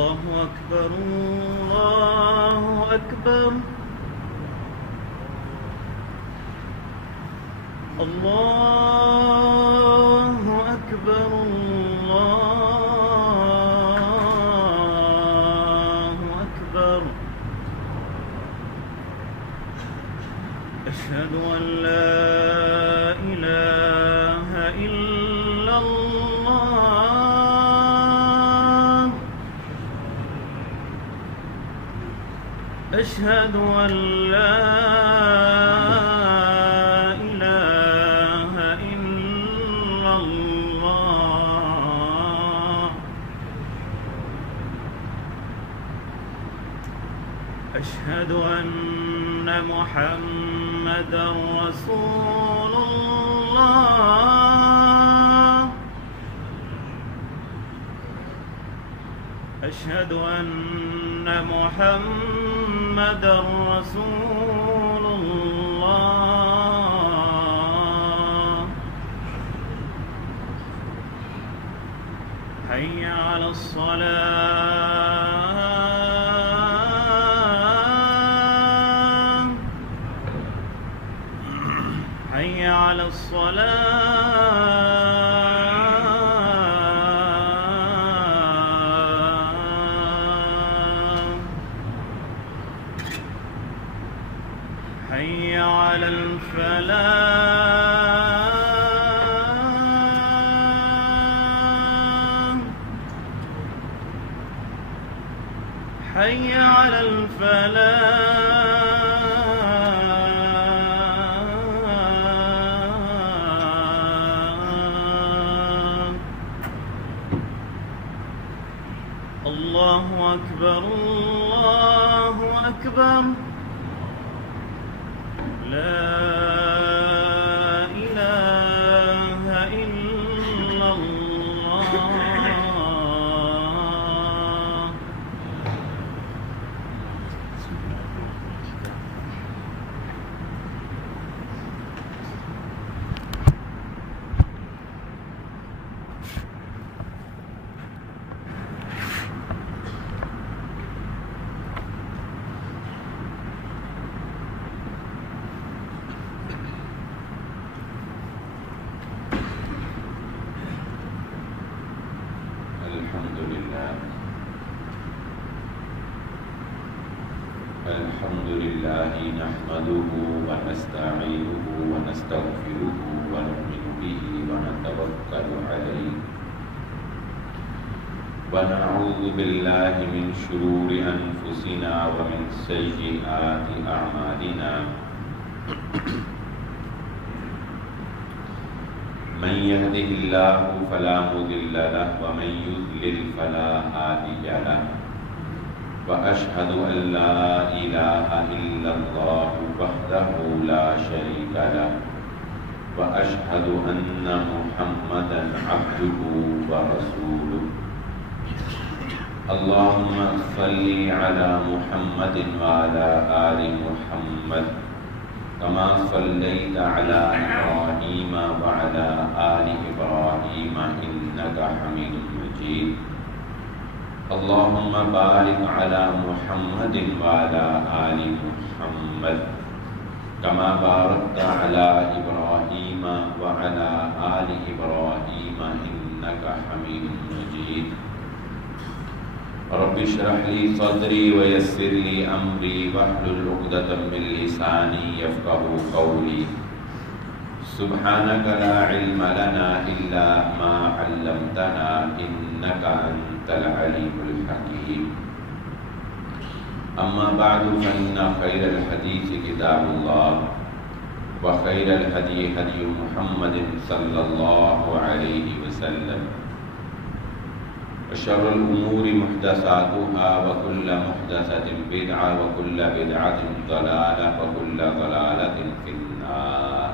الله أكبر الله أكبر الله أكبر الله أكبر أشهد أن لا إله إلا الله أشهد أن لا إله إلا الله أشهد أن محمدًا رسول الله أشهد أن محمدًا رسول الله حي على الصلاة حي على الصلاة حي على الفلاح حي على الفلاح الله أكبر الله أكبر لا إله إلا الله الحمد لله نحمده ونستعينه ونستغفره ونؤمن به ونتوكل عليه ونعوذ بالله من شرور أنفسنا ومن سيئات أعمالنا من يهده الله فلا مضل له ومن يضلل فلا هادي له وأشهد أن لا إله إلا الله وحده لا شريك له وأشهد أن محمدا عبده ورسوله اللهم صل على محمد وعلى آل محمد كما صليت على إبراهيم وعلى آل إبراهيم إنك حميد مجيد اللهم بارك على محمد وعلى آل محمد كما باركت على إبراهيم وعلى آل إبراهيم إنك حميد مجيد رب اشرح لي صدري ويسر لي أمري واحلل عقدة من لساني يفقهوا قولي سبحانك لا علم لنا إلا ما علمتنا إنك أنت العليم الحكيم أما بعد فإن خير الحديث كتاب الله وخير الهدي هدي محمد صلى الله عليه وسلم وشر الأمور محدثاتها وكل محدثة بدعة وكل بدعة ضلالة وكل ضلالة في النار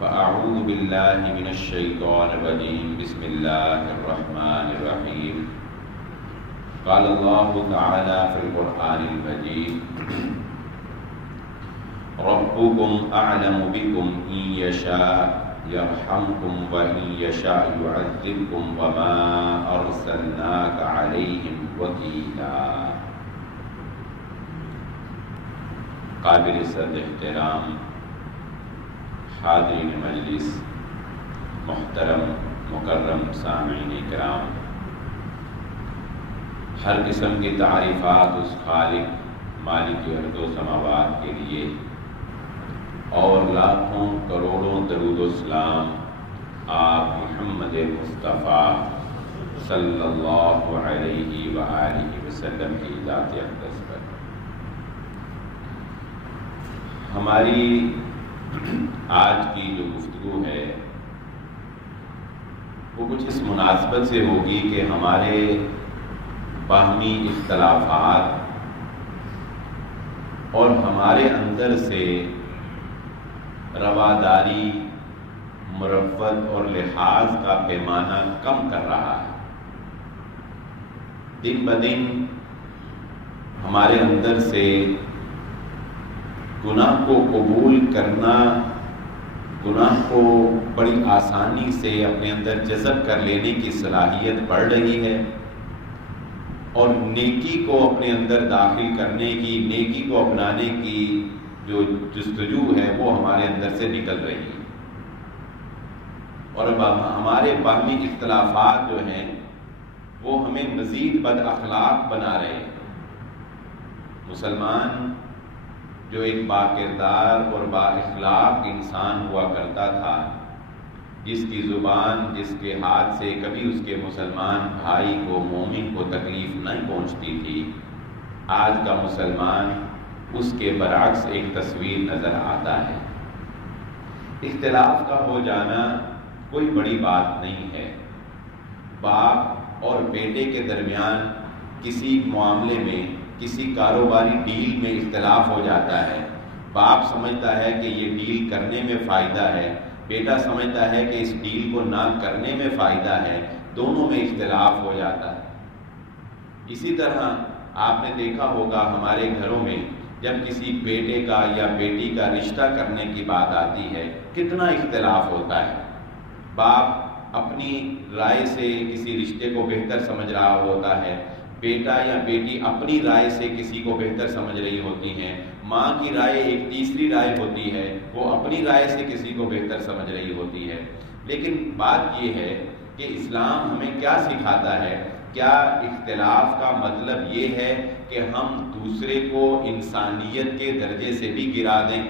فأعوذ بالله من الشيطان الرجيم بسم الله الرحمن الرحيم قال الله تعالى في القرآن المجيد ربكم أعلم بكم إن يشاء يرحمكم وإن يشاء يعذبكم وما أرسلناك عليهم وكيلا۔ قابل صد احترام حاضرین مجلس، محترم مکرم سامعین کرام، ہر قسم کی تعریفات اس خالق مالک ارض و سماوات کے لیے، اور لاکھوں کروڑوں درود و سلام آپ محمد مصطفیٰ صلی اللہ علیہ وآلہ وسلم کی ذات اقدس پر۔ ہماری آج کی جو گفتگو ہے وہ کچھ اس مناسبت سے ہوگی کہ ہمارے باہمی اختلافات اور ہمارے اندر سے رواداری، مرفت اور لحاظ کا پیمانہ کم کر رہا ہے۔ دن بدن ہمارے اندر سے گناہ کو قبول کرنا، گناہ کو بڑی آسانی سے اپنے اندر جذب کر لینے کی صلاحیت بڑھ رہی ہے، اور نیکی کو اپنے اندر داخل کرنے کی، نیکی کو اپنانے کی جو جستجو ہے وہ ہمارے اندر سے نکل رہی ہے، اور ہمارے باہمی اختلافات جو ہیں وہ ہمیں مزید بد اخلاق بنا رہے ہیں۔ مسلمان جو ایک با کردار اور با اخلاق انسان ہوا کرتا تھا، جس کی زبان، جس کے ہاتھ سے کبھی اس کے مسلمان بھائی کو، مومن کو تکلیف نہیں پہنچتی تھی، آج کا مسلمان اس کے برعکس ایک تصویر نظر آتا ہے۔ اختلاف کا ہو جانا کوئی بڑی بات نہیں ہے۔ باپ اور بیٹے کے درمیان کسی معاملے میں، کسی کاروباری ڈیل میں اختلاف ہو جاتا ہے، باپ سمجھتا ہے کہ یہ ڈیل کرنے میں فائدہ ہے، بیٹا سمجھتا ہے کہ اس ڈیل کو نہ کرنے میں فائدہ ہے، دونوں میں اختلاف ہو جاتا ہے۔ اسی طرح آپ نے دیکھا ہوگا ہمارے گھروں میں جب کسی بیٹے کا یا بیٹی کا رشتہ کرنے کی بات آتی ہے کتنا اختلاف ہوتا ہے۔ باپ اپنی رائے سے کسی رشتے کو بہتر سمجھ رہا ہوتا ہے، بیٹا یا بیٹی اپنی رائے سے کسی کو بہتر سمجھ رہی ہوتی ہیں، ماں کی رائے ایک تیسری رائے ہوتی ہے، وہ اپنی رائے سے کسی کو بہتر سمجھ رہی ہوتی ہے۔ لیکن بات یہ ہے کہ اسلام ہمیں کیا سکھاتا ہے؟ کیا اختلاف کا مطلب یہ ہے کہ ہم دوسرے کو انسانیت کے درجے سے بھی گرا دیں،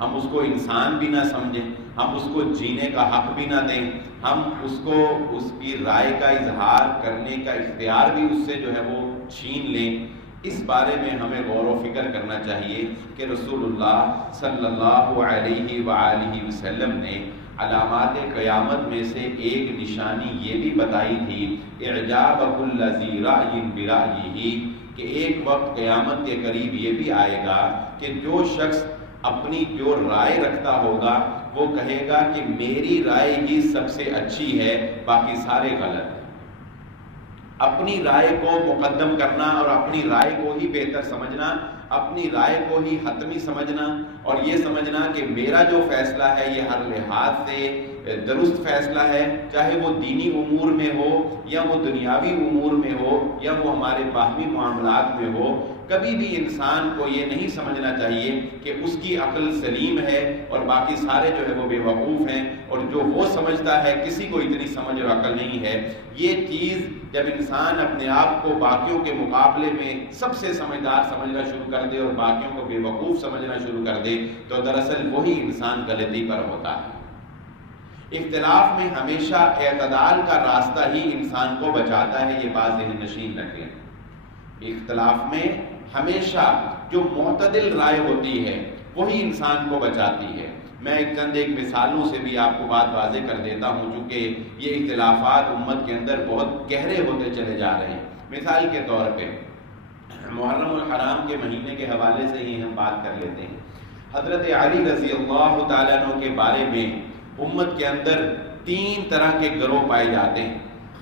ہم اس کو انسان بھی نہ سمجھیں، ہم اس کو جینے کا حق بھی نہ دیں، ہم اس کو اس کی رائے کا اظہار کرنے کا اختیار بھی اس سے جو ہے وہ چھین لیں؟ اس بارے میں ہمیں غور و فکر کرنا چاہیے کہ رسول اللہ صلی اللہ علیہ وآلہ وسلم نے علامات قیامت میں سے ایک نشانی یہ بھی بتائی تھی، اعجاب کل ذی رأی برأیہ، کہ ایک وقت قیامت کے قریب یہ بھی آئے گا کہ جو شخص اپنی جو رائے رکھتا ہوگا وہ کہے گا کہ میری رائے ہی سب سے اچھی ہے، باقی سارے غلط ہیں۔ اپنی رائے کو مقدم کرنا اور اپنی رائے کو ہی بہتر سمجھنا، اپنی رائے کو ہی حتمی سمجھنا، اور یہ سمجھنا کہ میرا جو فیصلہ ہے یہ ہر لحاظ سے درست فیصلہ ہے، چاہے وہ دینی امور میں ہو یا وہ دنیاوی امور میں ہو یا وہ ہمارے باہمی معاملات میں ہو۔ کبھی بھی انسان کو یہ نہیں سمجھنا چاہیے کہ اس کی عقل سلیم ہے اور باقی سارے جو ہے وہ بے وقوف ہیں، اور جو وہ سمجھتا ہے کسی کو اتنی سمجھ اور عقل نہیں ہے۔ یہ چیز جب انسان اپنے آپ کو باقیوں کے مقابلے میں سب سے سمجھدار سمجھنا شروع کر دے اور باقیوں کو بے وقوف سمجھنا شروع کر دے تو دراصل وہی انسان غلطی پر ہوتا ہے۔ اختلاف میں ہمیشہ اعتدال کا راستہ ہی انسان کو بچاتا ہے، یہ بات ذہن نشین رکھیں۔ اختلاف میں ہمیشہ جو معتدل رائے ہوتی ہے وہی انسان کو بچاتی ہے۔ میں ایک مثالوں سے بھی آپ کو بات واضح کر دیتا ہوں، چونکہ یہ اختلافات امت کے اندر بہت گہرے ہوتے چلے جا رہے ہیں۔ مثال کے طور پہ محرم الحرام کے مہینے کے حوالے سے ہی ہم بات کر لیتے ہیں۔ حضرت علی رضی اللہ تعالیٰ عنہ کے بارے میں امت کے اندر 3 طرح کے گروہ پائے جاتے ہیں۔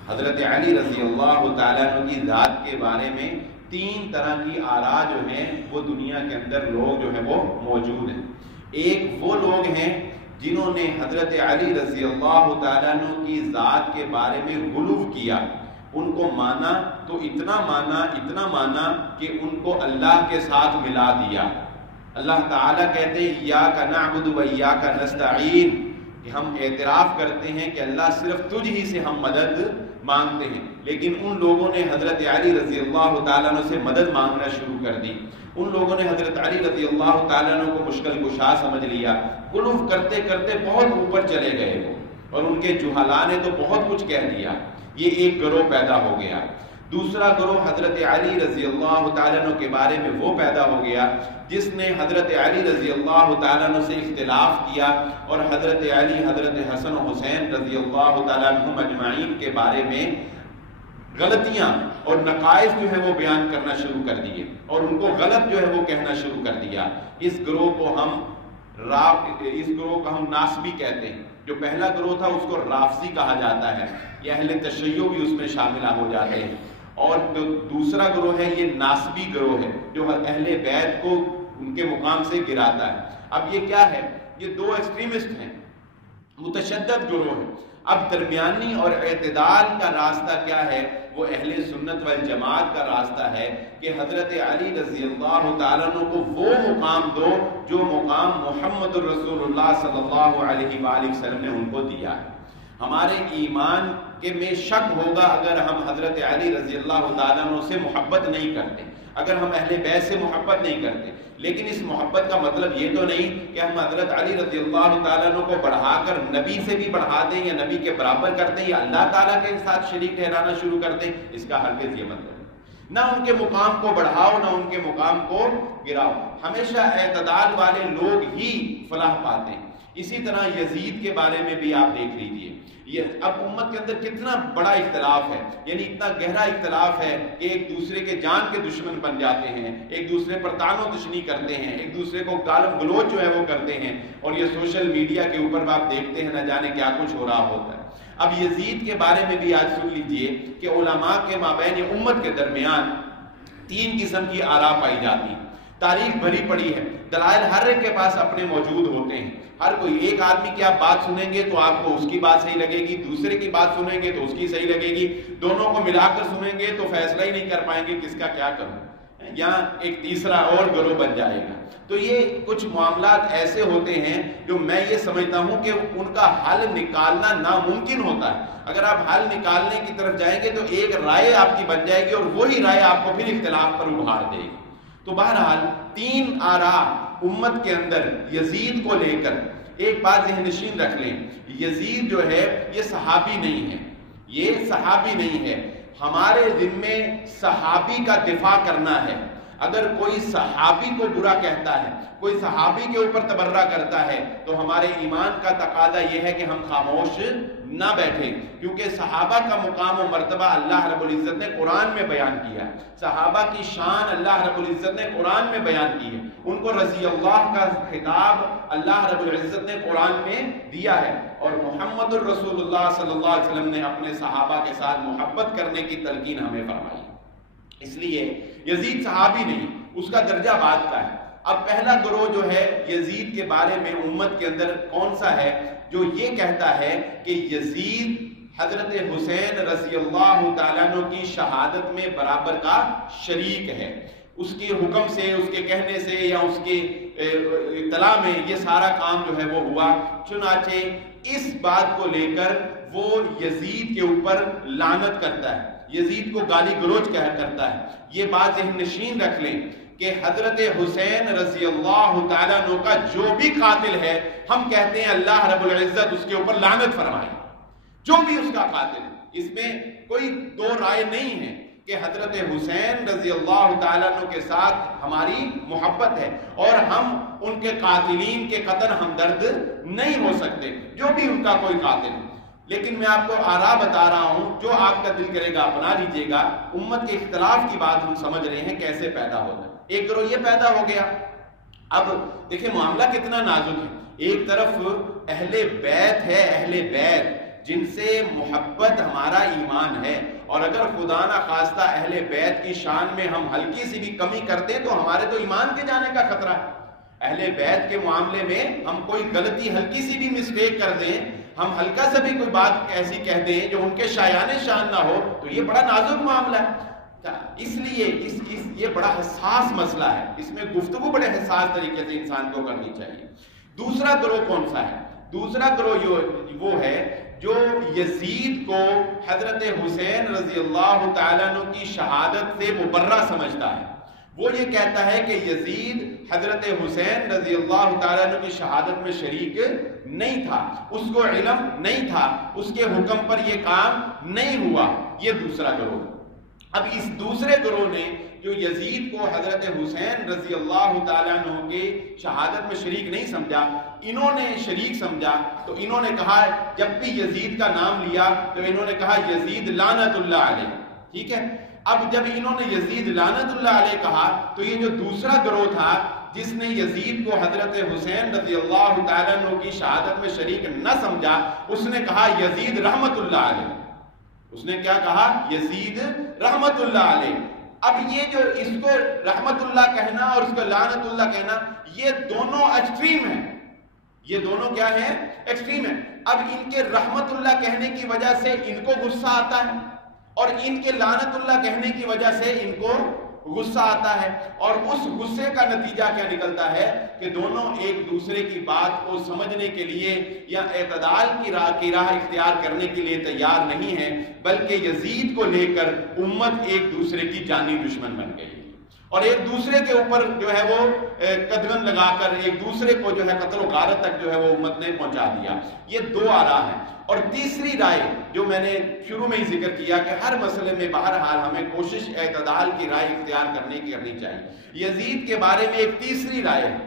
حضرت علی رضی اللہ تعالیٰ عنہ کی ذات کے بارے میں 3 طرح کی آراء جو ہیں وہ دنیا کے اندر لوگ جو ہیں وہ موجود ہیں۔ ایک وہ لوگ ہیں جنہوں نے حضرت علی رضی اللہ تعالیٰ عنہ کی ذات کے بارے میں غلو کیا، ان کو مانا تو اتنا مانا کہ ان کو اللہ کے ساتھ ملا دیا۔ اللہ تعالیٰ کہتے ہیں ایاک نعبد و ایاک نستعین، کہ ہم اعتراف کرتے ہیں کہ اللہ صرف تجھ ہی سے ہم مدد مانگتے ہیں، لیکن ان لوگوں نے حضرت علی رضی اللہ تعالیٰ عنہ سے مدد مانگنا شروع کر دی۔ ان لوگوں نے حضرت علی رضی اللہ تعالیٰ عنہ کو مشکل کشا سمجھ لیا، غلو کرتے کرتے بہت اوپر چلے گئے وہ، اور ان کے جہلاء نے تو بہت کچھ کہہ دیا۔ یہ ایک گروہ پیدا ہو گیا۔ دوسرا گروہ حضرت علی رضی اللہ تعالیٰ عنہ کے بارے میں وہ پیدا ہو گیا جس نے حضرت علی رضی اللہ تعالیٰ عنہ سے اختلاف کیا، اور حضرت علی، حضرت حسن و حسین رضی اللہ تعالیٰ عنہم اجمعین کے بارے میں غلطیاں اور نقائص جو ہے وہ بیان کرنا شروع کر دیے، اور ان کو غلط جو ہے وہ کہنا شروع کر دیا۔ اس گروہ کو ہم ناسبی کہتے ہیں۔ جو پہلا گروہ تھا اس کو رافضی کہا جاتا ہے، یہ اہل تشیع بھی اس میں شامل ہو جاتے ہیں، اور جو دوسرا گروہ ہے یہ ناسبی گروہ ہے جو اہل بیت کو ان کے مقام سے گراتا ہے۔ اب یہ کیا ہے؟ یہ دو ایکسٹریمسٹ ہیں، متشدد گروہ ہیں۔ اب درمیانی اور اعتدال کا راستہ کیا ہے؟ وہ اہل سنت والجماعت کا راستہ ہے کہ حضرت علی رضی اللہ تعالیٰ عنہ کو وہ مقام دو جو مقام محمد الرسول اللہ صلی اللہ علیہ وآلہ وسلم نے ان کو دیا ہے۔ ہمارے ایمان کے میں شک ہوگا اگر ہم حضرت علی رضی اللہ تعالیٰ عنہ سے محبت نہیں کرتے، اگر ہم اہل بیت سے محبت نہیں کرتے۔ لیکن اس محبت کا مطلب یہ تو نہیں کہ ہم حضرت علی رضی اللہ تعالیٰ عنہ کو بڑھا کر نبی سے بھی بڑھا دیں یا نبی کے برابر کر دیں یا اللہ تعالیٰ کے ساتھ شریک ٹھہرانا شروع کر دیں، اس کا ہرگز یہ مطلب نہیں۔ نہ ان کے مقام کو بڑھاؤ نہ ان کے مقام کو گراؤ، ہمیشہ اعتدال والے لوگ ہی فلاح پاتے ہیں۔ اسی طرح یزید کے بارے میں بھی آپ دیکھ لیجئے، یہ اب امت کے اندر کتنا بڑا اختلاف ہے، یعنی اتنا گہرا اختلاف ہے کہ ایک دوسرے کے جان کے دشمن بن جاتے ہیں، ایک دوسرے پر طعن و تشنیع کرتے ہیں، ایک دوسرے کو گالم گلوچ جو ہے وہ کرتے ہیں، اور یہ سوشل میڈیا کے اوپر آپ دیکھتے ہیں نہ جانے کیا کچھ ہو رہا ہوتا ہے۔ اب یزید کے بارے میں بھی آج سن لیجئے کہ علماء کے مابین امت کے درمیان تین قسم کی آراء پائی جاتی ہیں۔ تاریخ بھری پڑی ہے، دلائل ہر ایک کے پاس اپنے موجود ہوتے ہیں۔ ہر کوئی ایک آدمی کی آپ بات سنیں گے تو آپ کو اس کی بات صحیح لگے گی، دوسرے کی بات سنیں گے تو اس کی صحیح لگے گی، دونوں کو ملا کر سنیں گے تو فیصلہ ہی نہیں کر پائیں گے کس کا کیا کروں، یہاں ایک تیسرا اور گروہ بن جائے گا۔ تو یہ کچھ معاملات ایسے ہوتے ہیں جو میں یہ سمجھتا ہوں کہ ان کا حل نکالنا ناممکن ہوتا ہے۔ اگر آپ حل نکالنے کی طرف جائیں گے تو ایک رائے آپ کی بن جائے گی اور وہی رائے آپ کو پھر اختلاف پر ابھار دے گی۔ تو بہرحال تین آراء امت کے اندر یزید کو لے کر ایک بات ذہن نشین رکھ لیں، یزید جو ہے یہ صحابی نہیں ہے، یہ صحابی نہیں ہے۔ ہمارے ذمے صحابی کا دفاع کرنا ہے۔ اگر کوئی صحابی کو برا کہتا ہے، کوئی صحابی کے اوپر تبرہ کرتا ہے، تو ہمارے ایمان کا تقاضا یہ ہے کہ ہم خاموش نہ بیٹھیں، کیونکہ صحابہ کا مقام و مرتبہ اللہ رب العزت نے قرآن میں بیان کیا ہے، صحابہ کی شان اللہ رب العزت نے قرآن میں بیان کی ہے، ان کو رضی اللہ کا خطاب اللہ رب العزت نے قرآن میں دیا ہے، اور محمد الرسول اللہ صلی اللہ علیہ وسلم نے اپنے صحابہ کے ساتھ محبت کرنے کی تلقین ہمیں فرمائی۔ اس لیے یزید صحابی نہیں، اس کا درجہ بعد کا ہے۔ اب پہلا گروہ جو ہے یزید کے بارے میں امت کے اندر کون سا ہے؟ جو یہ کہتا ہے کہ یزید حضرت حسین رضی اللہ تعالیٰ عنہ کی شہادت میں برابر کا شریک ہے، اس کے حکم سے، اس کے کہنے سے یا اس کے اطلاع میں یہ سارا کام جو ہے وہ ہوا۔ چنانچہ اس بات کو لے کر وہ یزید کے اوپر لعنت کرتا ہے، یزید کو گالی گلوچ کرتا ہے۔ یہ بات ذہن نشین رکھ لیں کہ حضرت حسین رضی اللہ تعالیٰ عنہ کا جو بھی قاتل ہے، ہم کہتے ہیں اللہ رب العزت اس کے اوپر لعنت فرمائے، جو بھی اس کا قاتل ہے۔ اس میں کوئی دو رائے نہیں ہے کہ حضرت حسین رضی اللہ تعالیٰ عنہ کے ساتھ ہماری محبت ہے اور ہم ان کے قاتلین کے قتل ہمدرد نہیں ہو سکتے، جو بھی ان کا کوئی قاتل ہے۔ لیکن میں آپ کو آراء بتا رہا ہوں، جو آپ کا دل کرے گا اپنا لیجئے گا۔ امت کے اختلاف کی بات ہم سمجھ رہے ہیں کیسے پیدا ہوتا ہے۔ ایک گروہ یہ پیدا ہو گیا۔ اب دیکھیں معاملہ کتنا نازک ہے۔ ایک طرف اہل بیت ہے، اہل بیت جن سے محبت ہمارا ایمان ہے، اور اگر خدا نہ خواستہ اہل بیت کی شان میں ہم ہلکی سی بھی کمی کرتے تو ہمارے تو ایمان کے جانے کا خطرہ ہے۔ اہل بیت کے معاملے میں ہم کوئی غلطی ہلکی سی بھی مسٹیک کر دیں, ہم ہلکا سا بھی کوئی بات ایسی کہہ دیں جو ان کے شایان شان نہ ہو, تو یہ بڑا نازک معاملہ ہے. اس لیے یہ بڑا حساس مسئلہ ہے, اس میں گفتگو بڑے حساس طریقے سے انسان کو کرنی چاہیے. دوسرا گروہ کون سا ہے؟ دوسرا گروہ وہ ہے جو یزید کو حضرت حسین رضی اللہ تعالیٰ عنہ کی شہادت سے مبرہ سمجھتا ہے. وہ یہ کہتا ہے کہ یزید حضرت حسین رضی اللہ تعالیٰ عنہ کی شہادت میں شریک نہیں تھا, اس کو علم نہیں تھا, اس کے حکم پر یہ کام نہیں ہوا. یہ دوسرا گروہ. اب اس دوسرے گروہ نے جو یزید کو حضرت حسین رضی اللہ تعالیٰ عنہ کے شہادت میں شریک نہیں سمجھا, انہوں نے شریک سمجھا, تو انہوں نے کہا, جب بھی یزید کا نام لیا تو انہوں نے کہا یزید لعنت اللہ علیہ. ٹھیک ہے, اب جب انہوں نے یزید لعنت اللہ علیہ کہا تو یہ جو دوسرا گروہ تھا جس نے یزید کو حضرت حسین رضی اللہ تعالیٰ عنہ کی شہادت میں شریک نہ سمجھا, اس نے کہا یزید رحمت اللہ علیہ. اس نے کیا کہا؟ یزید رحمت اللہ علیہ. اب یہ جو اس کو رحمت اللہ کہنا اور اس کو لعنت اللہ کہنا, یہ دونوں ایکسٹریم ہیں. یہ دونوں کیا ہیں؟ ایکسٹریم ہیں. اب ان کے رحمت اللہ کہنے کی وجہ سے ان کو غصہ آتا ہے, اور ان کے لعنت اللہ کہنے کی وجہ سے ان کو غصہ آتا ہے, اور اس غصے کا نتیجہ کیا نکلتا ہے کہ دونوں ایک دوسرے کی بات کو سمجھنے کے لیے یا اعتدال کی راہ اختیار کرنے کے لیے تیار نہیں ہیں, بلکہ یزید کو لے کر امت ایک دوسرے کی جانی دشمن بن گئی, اور ایک دوسرے کے اوپر جو ہے وہ قدغن لگا کر ایک دوسرے کو جو ہے قتل و غارت تک جو ہے وہ امت نے پہنچا دیا. یہ دو آراء ہیں. اور تیسری رائے جو میں نے شروع میں ہی ذکر کیا کہ ہر مسئلے میں بہرحال ہمیں کوشش اعتدال کی رائے اختیار کرنے کی کرنی چاہیے. یزید کے بارے میں ایک تیسری رائے ہے,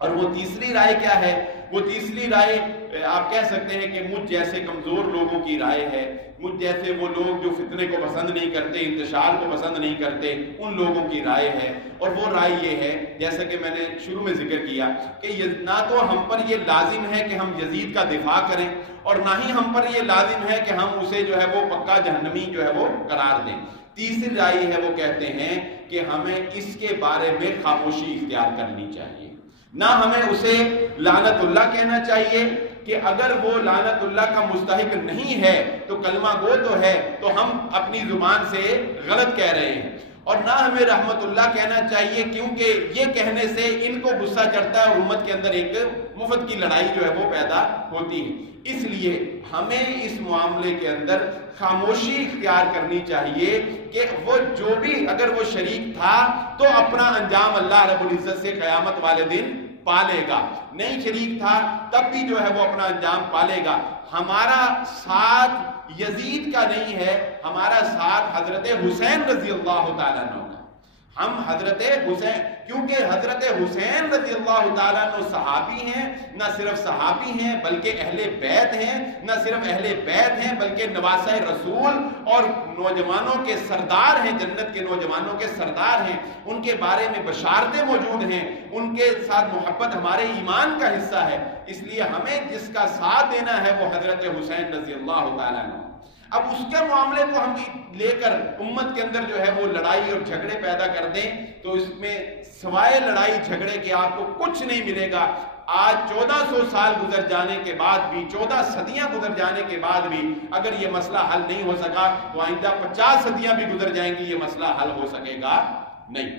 اور وہ تیسری رائے کیا ہے؟ وہ تیسری رائے آپ کہہ سکتے ہیں کہ مجھ جیسے کمزور لوگوں کی رائے ہے, مجھ جیسے وہ لوگ جو فتنے کو پسند نہیں کرتے, انتشار کو پسند نہیں کرتے, ان لوگوں کی رائے ہے. اور وہ رائے یہ ہے, جیسا کہ میں نے شروع میں ذکر کیا, کہ نہ تو ہم پر یہ لازم ہے کہ ہم یزید کا دفاع کریں, اور نہ ہی ہم پر یہ لازم ہے کہ ہم اسے جو ہے وہ پکا جہنمی جو ہے وہ قرار دیں. تیسری رائے ہے, وہ کہتے ہیں کہ ہمیں اس کے بارے میں خاموشی اختیار کرنی چاہیے. نہ ہمیں اسے لعنت اللہ کہنا چاہیے کہ اگر وہ لعنت اللہ کا مستحق نہیں ہے تو کلمہ گو تو ہے, تو ہم اپنی زبان سے غلط کہہ رہے ہیں. اور نہ ہمیں رحمت اللہ کہنا چاہیے, کیونکہ یہ کہنے سے ان کو غصہ چڑھتا ہے اور امت کے اندر ایک مفت کی لڑائی جو ہے وہ پیدا ہوتی ہے. اس لیے ہمیں اس معاملے کے اندر خاموشی اختیار کرنی چاہیے کہ وہ جو بھی اگر وہ شریک تھا تو اپنا انجام اللہ رب العزت سے قیامت والے دن پالے گا, نہیں شریک تھا تب بھی جو ہے وہ اپنا انجام پالے گا. ہمارا ساتھ یزید کا نہیں ہے, ہمارا ساتھ حضرت حسین رضی اللہ تعالیٰ عنہ کا. ہم حضرت حسین, کیونکہ حضرت حسین رضی اللہ تعالیٰ عنہ صحابی ہیں, نہ صرف صحابی ہیں بلکہ اہل بیت ہیں, نہ صرف اہل بیت ہیں بلکہ نواسہ رسول اور نوجوانوں کے سردار ہیں, جنت کے نوجوانوں کے سردار ہیں. ان کے بارے میں بشارتیں موجود ہیں, ان کے ساتھ محبت ہمارے ایمان کا حصہ ہے. اس لیے ہمیں جس کا ساتھ دینا ہے وہ حضرت حسین رضی اللہ تعالیٰ عنہ. اب اس کے معاملے کو ہم لے کر امت کے اندر جو ہے وہ لڑائی اور جھگڑے پیدا کر دیں تو اس میں سوائے لڑائی جھگڑے کے آپ کو کچھ نہیں ملے گا. آج 1400 سال گزر جانے کے بعد بھی, 14 صدیاں گزر جانے کے بعد بھی اگر یہ مسئلہ حل نہیں ہو سکا تو آئندہ 50 صدیاں بھی گزر جائیں گی, یہ مسئلہ حل ہو سکے گا نہیں.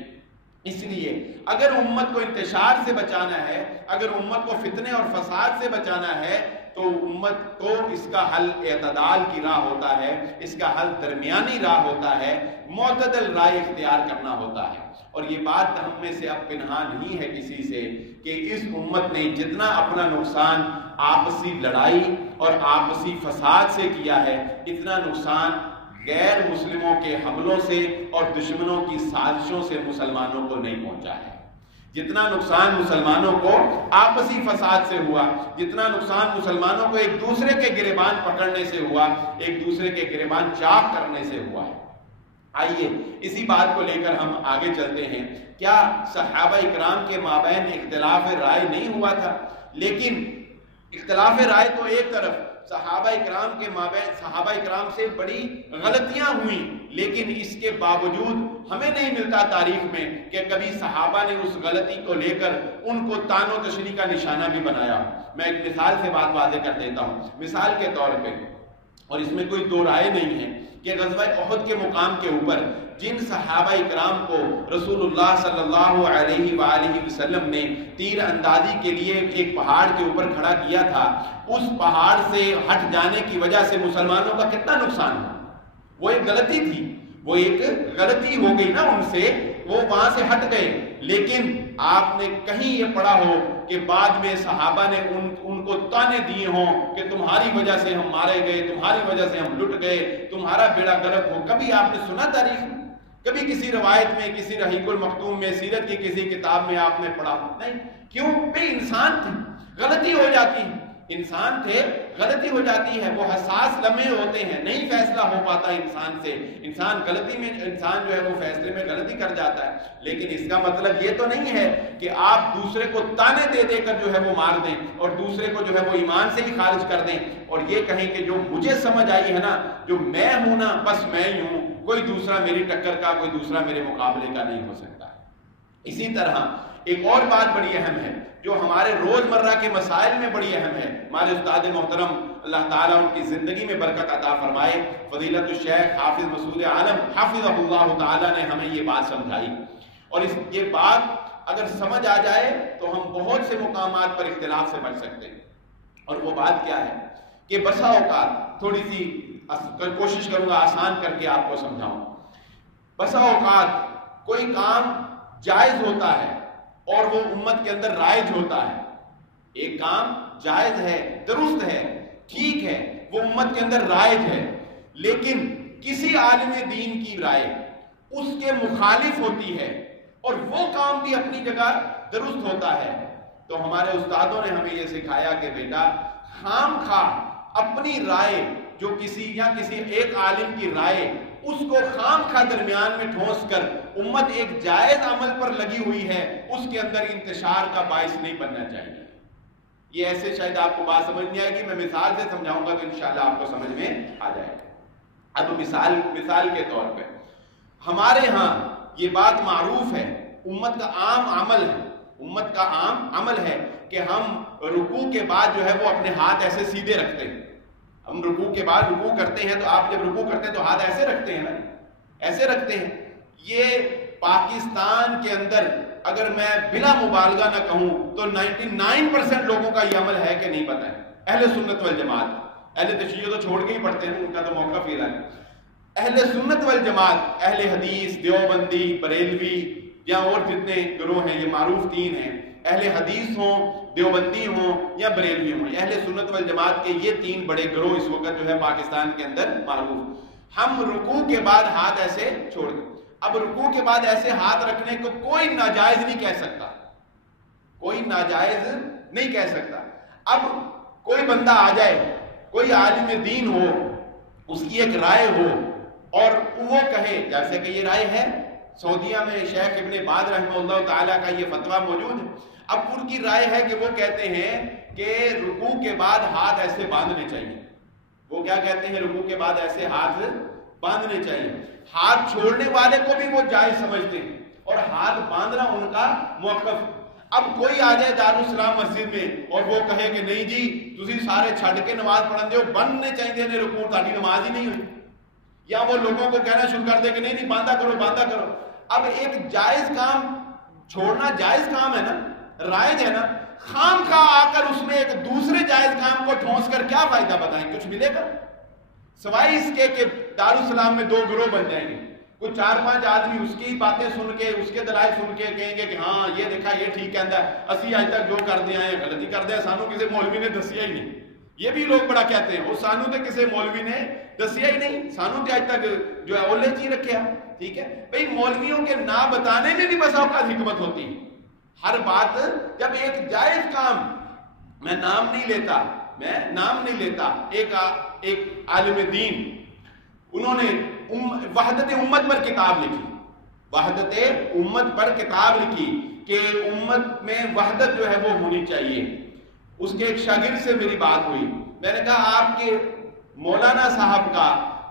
اس لیے اگر امت کو انتشار سے بچانا ہے, اگر امت کو فتنے اور فساد سے بچانا ہے, تو امت کو اس کا حل اعتدال کی راہ ہوتا ہے, اس کا حل درمیانی راہ ہوتا ہے, معتدل رائے اختیار کرنا ہوتا ہے. اور یہ بات ہم میں سے اب پنہان نہیں ہے کسی سے کہ اس امت نے جتنا اپنا نقصان آپسی لڑائی اور آپسی فساد سے کیا ہے, اتنا نقصان غیر مسلموں کے حملوں سے اور دشمنوں کی سازشوں سے مسلمانوں کو نہیں پہنچا ہے. جتنا نقصان مسلمانوں کو آپسی فساد سے ہوا, جتنا نقصان مسلمانوں کو ایک دوسرے کے گریبان پکڑنے سے ہوا, ایک دوسرے کے گریبان چاک کرنے سے ہوا ہے. آئیے اسی بات کو لے کر ہم آگے چلتے ہیں. کیا صحابہ اکرام کے مابین اختلاف رائے نہیں ہوا تھا؟ لیکن اختلاف رائے تو ایک طرف, صحابہ اکرام کے مابین صحابہ اکرام سے بڑی غلطیاں ہوئیں، لیکن اس کے باوجود ہمیں نہیں ملتا تاریخ میں کہ کبھی صحابہ نے اس غلطی کو لے کر ان کو تان و تشنیع کا نشانہ بھی بنایا۔ میں ایک مثال سے بات واضح کر دیتا ہوں۔ مثال کے طور پہ، اور اس میں کوئی دو رائے نہیں ہے کہ غزوہ احد کے مقام کے اوپر جن صحابہ اکرام کو رسول اللہ صلی اللہ علیہ وآلہ وسلم نے تیر اندازی کے لیے ایک پہاڑ کے اوپر کھڑا کیا تھا، اس پہاڑ سے ہٹ جانے کی وجہ سے مسلمانوں کا کتنا نقصان ہوا۔ وہ ایک غلطی تھی، وہ ایک غلطی ہو گئی نا ان سے، وہ وہاں سے ہٹ گئے، لیکن آپ نے کہیں یہ پڑھا ہو کہ بعد میں صحابہ نے ان کو تانے دیے ہوں کہ تمہاری وجہ سے ہم مارے گئے، تمہاری وجہ سے ہم لٹ گئے، تمہارا بیڑا غرق ہو؟ کبھی آپ نے سنا تاریخ میں؟ کبھی کسی روایت میں، کسی رحیق المختوم میں، سیرت کی کسی کتاب میں آپ نے پڑھا؟ نہیں۔ کیوں؟ بے انسان تھے، غلطی ہو جاتی ہے، انسان تھے، غلطی ہو جاتی ہے، وہ حساس لمحے ہوتے ہیں، نہیں فیصلہ ہو پاتا انسان سے، انسان غلطی میں، انسان جو ہے وہ فیصلے میں غلطی کر جاتا ہے۔ لیکن اس کا مطلب یہ تو نہیں ہے کہ آپ دوسرے کو تانے دے دے کر جو ہے وہ مار دیں اور دوسرے کو جو ہے وہ ایمان سے ہی خارج کر دیں اور یہ کہیں کہ جو مجھے سمجھ آئی ہے نا، جو میں ہوں نا، بس میں ہی ہوں، کوئی دوسرا میری ٹکر کا، کوئی دوسرا میرے مقابلے کا نہیں ہو سکتا۔ اسی طرح ایک اور بات بڑی اہم ہے جو ہمارے روزمرہ کے مسائل میں بڑی اہم ہے۔ ہمارے استاد محترم اللہ تعالیٰ ان کی زندگی میں برکت عطا فرمائے، فضیلت الشیخ حافظ مسعود عالم حافظہ اللہ تعالیٰ نے ہمیں یہ بات سمجھائی، اور یہ بات اگر سمجھ آ جائے تو ہم بہت سے مقامات پر اختلاف سے بچ سکتے ہیں۔ اور وہ بات کیا ہے کہ بسا اوقات، تھوڑی سی کوشش کروں گا آسان کر کے آپ کو سمجھاؤں، بسا اوقات کوئی کام جائز ہوتا ہے اور وہ امت کے اندر رائج ہوتا ہے۔ ایک کام جائز ہے، درست ہے، ٹھیک ہے، وہ امت کے اندر رائج ہے، لیکن کسی عالم دین کی رائے اس کے مخالف ہوتی ہے اور وہ کام بھی اپنی جگہ درست ہوتا ہے، تو ہمارے استادوں نے ہمیں یہ سکھایا کہ بیٹا خام خواہ اپنی رائے، جو کسی ایک عالم کی رائے، اس کو خام خواہ درمیان میں ٹھونس کر امت ایک جائز عمل پر لگی ہوئی ہے، اس کے اندر انتشار کا باعث نہیں بننا چاہیے۔ یہ ایسے شاید آپ کو بات سمجھ نہیں آئے گی، میں مثال سے سمجھاؤں گا تو انشاءاللہ آپ کو سمجھ میں آ جائے گا۔ اب مثال کے طور پہ ہمارے ہاں یہ بات معروف ہے، امت کا عام عمل ہے کہ ہم رکوع کے بعد جو ہے وہ اپنے ہاتھ ایسے سیدھے رکھتے ہیں۔ ہم رکوع کے بعد رکوع کرتے ہیں تو آپ جب رکوع کرتے ہیں تو ہاتھ ایسے رکھتے ہیں نا، ایسے رکھتے ہیں۔ یہ پاکستان کے اندر اگر میں بلا مبالغہ نہ کہوں تو 99% لوگوں کا یہ عمل ہے کہ نہیں پتہ ہے۔ اہل سنت والجماعت، اہل تشیع تو چھوڑ کے ہی پڑھتے ہیں، ان کا تو موقع فی الحال۔ اہل سنت والجماعت، اہل حدیث، دیوبندی، بریلوی یا اور جتنے گروہ ہیں، یہ معروف تین ہیں، اہل حدیث ہوں، دیوبندی ہوں یا بریلوی ہوں، اہل سنت والجماعت کے یہ تین بڑے گروہ اس وقت جو ہے پاکستان کے اندر معروف۔ ہم رکوع کے بعد ہاتھ ایسے چھوڑ دیں۔ اب رکوع کے بعد ایسے ہاتھ رکھنے کو کوئی ناجائز نہیں کہہ سکتا، کوئی ناجائز نہیں کہہ سکتا۔ اب کوئی بندہ آ جائے، کوئی عالم دین ہو، اس کی ایک رائے ہو اور وہ کہے، جیسے کہ یہ رائے ہے سعودیہ میں شیخ ابن باز رحمہ اللہ تعالیٰ کا یہ فتویٰ موجود ہے۔ اب ان کی رائے ہے کہ وہ کہتے ہیں کہ رکوع کے بعد ہاتھ ایسے باندھنے چاہیے۔ وہ کیا کہتے ہیں؟ رکوع کے بعد ایسے ہاتھ باندھنے چاہیے۔ ہاتھ چھوڑنے والے کو بھی وہ جائز سمجھتے ہیں اور ہاتھ باندھنا ان کا موقف۔ اب کوئی آ جائے دارالسلام مسجد میں اور وہ کہے کہ نہیں جی تسی سارے چھڑ کے نماز پڑھن دے ہو، بندنے چاہیے نے رکوع، تاری نماز ہی نہیں ہوئی، یا وہ لوگوں کو کہنا شروع کر دے کہ نہیں باندھا کرو باندھا کرو۔ اب ایک جائز کام چھوڑنا جائز کام ہے نا، رائج ہے نا، خام خواہ آ کر اس میں ایک دوسرے جائز کام کو ٹھونس کر کیا فائدہ بتائیں؟ کچھ ملے گا سوائے اس کے کہ دارالسلام میں دو گروہ بن جائیں گے، کچھ 4-5 آدمی اس کی باتیں سن کے، اس کے دلائل سن کے کہیں گے کہ ہاں یہ دیکھا یہ ٹھیک کہندا ہے، اسی آج تک جو کر دے آئے غلطی کر دے، سانو کسی مولوی نے دسیا ہی نہیں۔ یہ بھی لوگ بڑا کہتے ہیں وہ سانو تے کسی مولوی نے دسیا ہی نہیں، سانو تے آج تک جو ہے اولے چی رکھیا۔ ٹھیک ہے بھئی، مولویوں کے نہ بتانے میں بھی بس اوقات حکمت ہوتی ہے۔ ہر بات جب ایک جائز کام، میں نام نہیں لیتا، ایک عالم دین، انہوں نے وحدت امت پر کتاب لکھی، وحدت امت پر کتاب لکھی کہ امت میں وحدت جو ہے وہ ہونی چاہیے۔ اس کے ایک شاگرد سے میری بات ہوئی، میں نے کہا آپ کے مولانا صاحب کا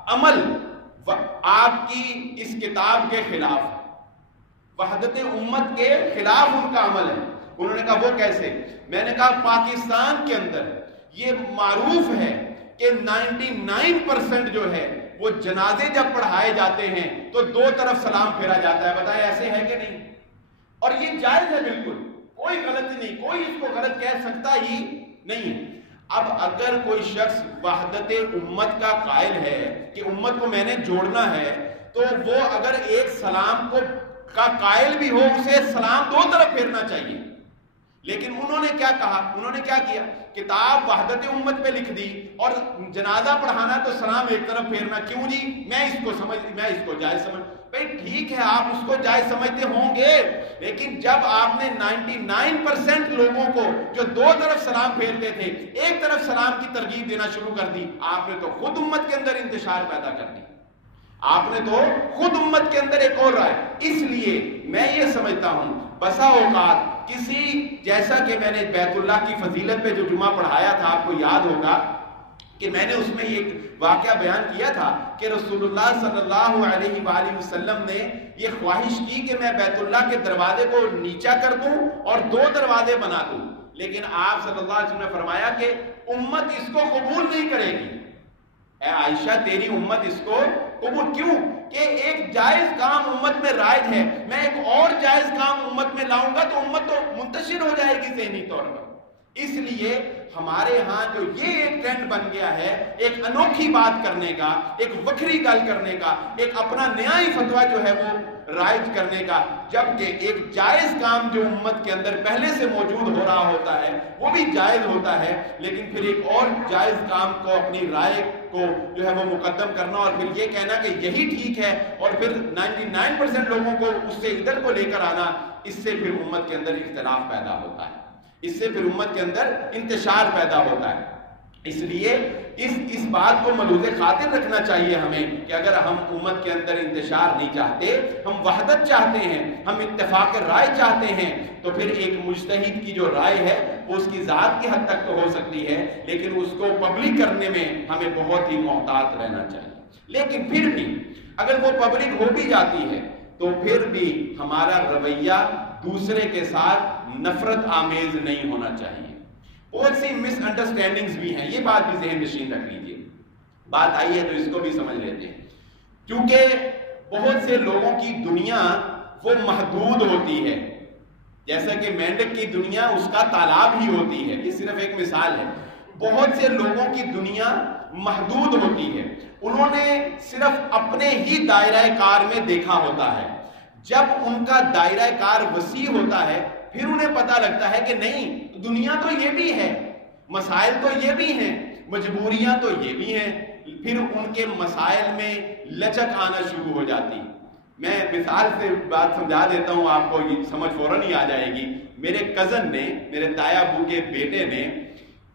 عمل آپ کی اس کتاب کے خلاف ہے، وحدت امت کے خلاف ان کا عمل ہے۔ انہوں نے کہا وہ کیسے؟ میں نے کہا پاکستان کے اندر یہ معروف ہے کہ 99% جو ہے وہ جنازے جب پڑھائے جاتے ہیں تو دو طرف سلام پھیرا جاتا ہے، بتائیں ایسے ہے کہ نہیں؟ اور یہ جائز ہے، بالکل کوئی غلط نہیں، کوئی اس کو غلط کہہ سکتا ہی نہیں ہے۔ اب اگر کوئی شخص وحدت امت کا قائل ہے کہ امت کو میں نے جوڑنا ہے، تو وہ اگر ایک سلام کا قائل بھی ہو، اسے سلام دو طرف پھیرنا چاہیے۔ لیکن انہوں نے کیا کہا؟ انہوں نے کیا کیا؟ کتاب وحدت امت پہ لکھ دی اور جنازہ پڑھانا تو سلام ایک طرف پھیرنا، کیوں جی؟ میں اس کو جائز سمجھ، بھئی ٹھیک ہے آپ اس کو جائز سمجھتے ہوں گے، لیکن جب آپ نے 99% لوگوں کو جو دو طرف سلام پھیرتے تھے ایک طرف سلام کی ترغیب دینا شروع کر دی، آپ نے تو خود امت کے اندر انتشار پیدا کر دی، آپ نے تو خود امت کے اندر ایک اور رائے۔ اس لیے میں یہ سمجھتا ہوں بسا اوقات کسی، جیسا کہ میں نے بیت اللہ کی فضیلت پہ جو جمعہ پڑھایا تھا، آپ کو یاد ہوگا کہ میں نے اس میں یہ واقعہ بیان کیا تھا کہ رسول اللہ صلی اللہ علیہ وآلہ وسلم نے یہ خواہش کی کہ میں بیت اللہ کے دروازے کو نیچا کر دوں اور دو دروازے بنا دوں، لیکن آپ صلی اللہ علیہ وسلم نے فرمایا کہ امت اس کو قبول نہیں کرے گی۔ اے عائشہ تیری امت اس کو قبول کیوں؟ کہ ایک جائز کام امت میں رائج ہے، میں ایک اور جائز کام امت میں لاؤں گا تو امت تو منتشر ہو جائے گی ذہنی طور پر۔ اس لیے ہمارے ہاں جو یہ ایک ٹرینڈ بن گیا ہے ایک انوکھی بات کرنے کا، ایک وکری گل کرنے کا، ایک اپنا نیا ہی فتویٰ جو ہے وہ رائج کرنے کا، جبکہ ایک جائز کام جو امت کے اندر پہلے سے موجود ہو رہا ہوتا ہے وہ بھی جائز ہوتا ہے، لیکن پھر ایک اور جائز کام کو اپنی رائے کو جو ہے وہ مقدم کرنا اور پھر یہ کہنا کہ یہی ٹھیک ہے اور پھر 99% لوگوں کو اس سے ادھر کو لے کر آنا، اس سے پھر امت کے اندر اختلاف پیدا ہوتا ہے، اس سے پھر امت کے اندر انتشار پیدا ہوتا ہے۔ اس لیے اس بات کو ملحوظ خاطر رکھنا چاہیے ہمیں کہ اگر ہم امت کے اندر انتشار نہیں چاہتے، ہم وحدت چاہتے ہیں، ہم اتفاق رائے چاہتے ہیں، تو پھر ایک مجتہد کی جو رائے ہے وہ اس کی ذات کی حد تک تو ہو سکتی ہے، لیکن اس کو پبلک کرنے میں ہمیں بہت ہی محتاط رہنا چاہیے۔ لیکن پھر بھی اگر وہ پبلک ہو بھی جاتی ہے تو پھر بھی ہمارا رویہ دوسرے کے ساتھ نفرت آمیز نہیں ہونا چاہیے۔ بہت سی مس انڈرسٹینڈنگز بھی ہیں، یہ بات بھی ذہن نشین رکھ لیجیے، بات آئی ہے تو اس کو بھی سمجھ لیتے ہیں، کیونکہ بہت سے لوگوں کی دنیا وہ محدود ہوتی ہے، جیسا کہ مینڈک کی دنیا اس کا تالاب ہی ہوتی ہے، یہ صرف ایک مثال ہے۔ بہت سے لوگوں کی دنیا محدود ہوتی ہے، انہوں نے صرف اپنے ہی دائرہ کار میں دیکھا ہوتا ہے، جب ان کا دائرہ کار وسیع ہوتا ہے پھر انہیں پتہ لگتا ہے کہ نہیں، دنیا تو یہ بھی ہے، مسائل تو یہ بھی ہیں، مجبوریاں تو یہ بھی ہیں، پھر ان کے مسائل میں لچک آنا شروع ہو جاتی۔ میں مثال سے بات سمجھا دیتا ہوں، آپ کو یہ سمجھ فوراً ہی آ جائے گی۔ میرے کزن نے، میرے تایا ابو کے بیٹے نے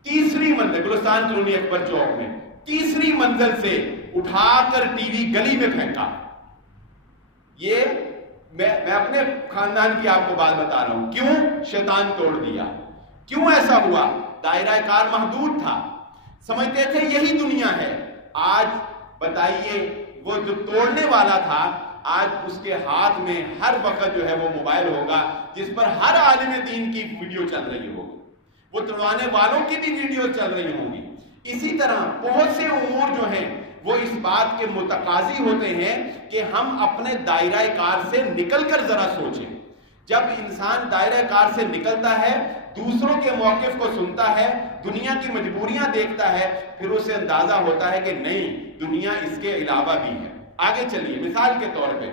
تیسری منزل، گلستان کالونی اکبر چوک میں تیسری منزل سے اٹھا کر ٹی وی گلی میں پھینکا۔ یہ میں اپنے خاندان کی آپ کو بات بتا رہا ہوں، کیوں؟ شیطان توڑ دیا۔ کیوں ایسا ہوا؟ دائرہ کار محدود تھا، سمجھتے تھے یہی دنیا ہے۔ آج بتائیے وہ جو توڑنے والا تھا، آج اس کے ہاتھ میں ہر وقت جو ہے وہ موبائل ہوگا جس پر ہر عالم دین کی ویڈیو چل رہی ہوگی، وہ توڑوانے والوں کی بھی ویڈیو چل رہی ہوں گی۔ اسی طرح بہت سے امور جو ہیں وہ اس بات کے متقاضی ہوتے ہیں کہ ہم اپنے دائرہ کار سے نکل کر ذرا سوچیں۔ جب انسان دائرہ کار سے نکلتا ہے، دوسروں کے موقف کو سنتا ہے، دنیا کی مجبوریاں دیکھتا ہے، پھر اسے اندازہ ہوتا ہے کہ نہیں، دنیا اس کے علاوہ بھی ہے۔ آگے چلیے، مثال کے طور پہ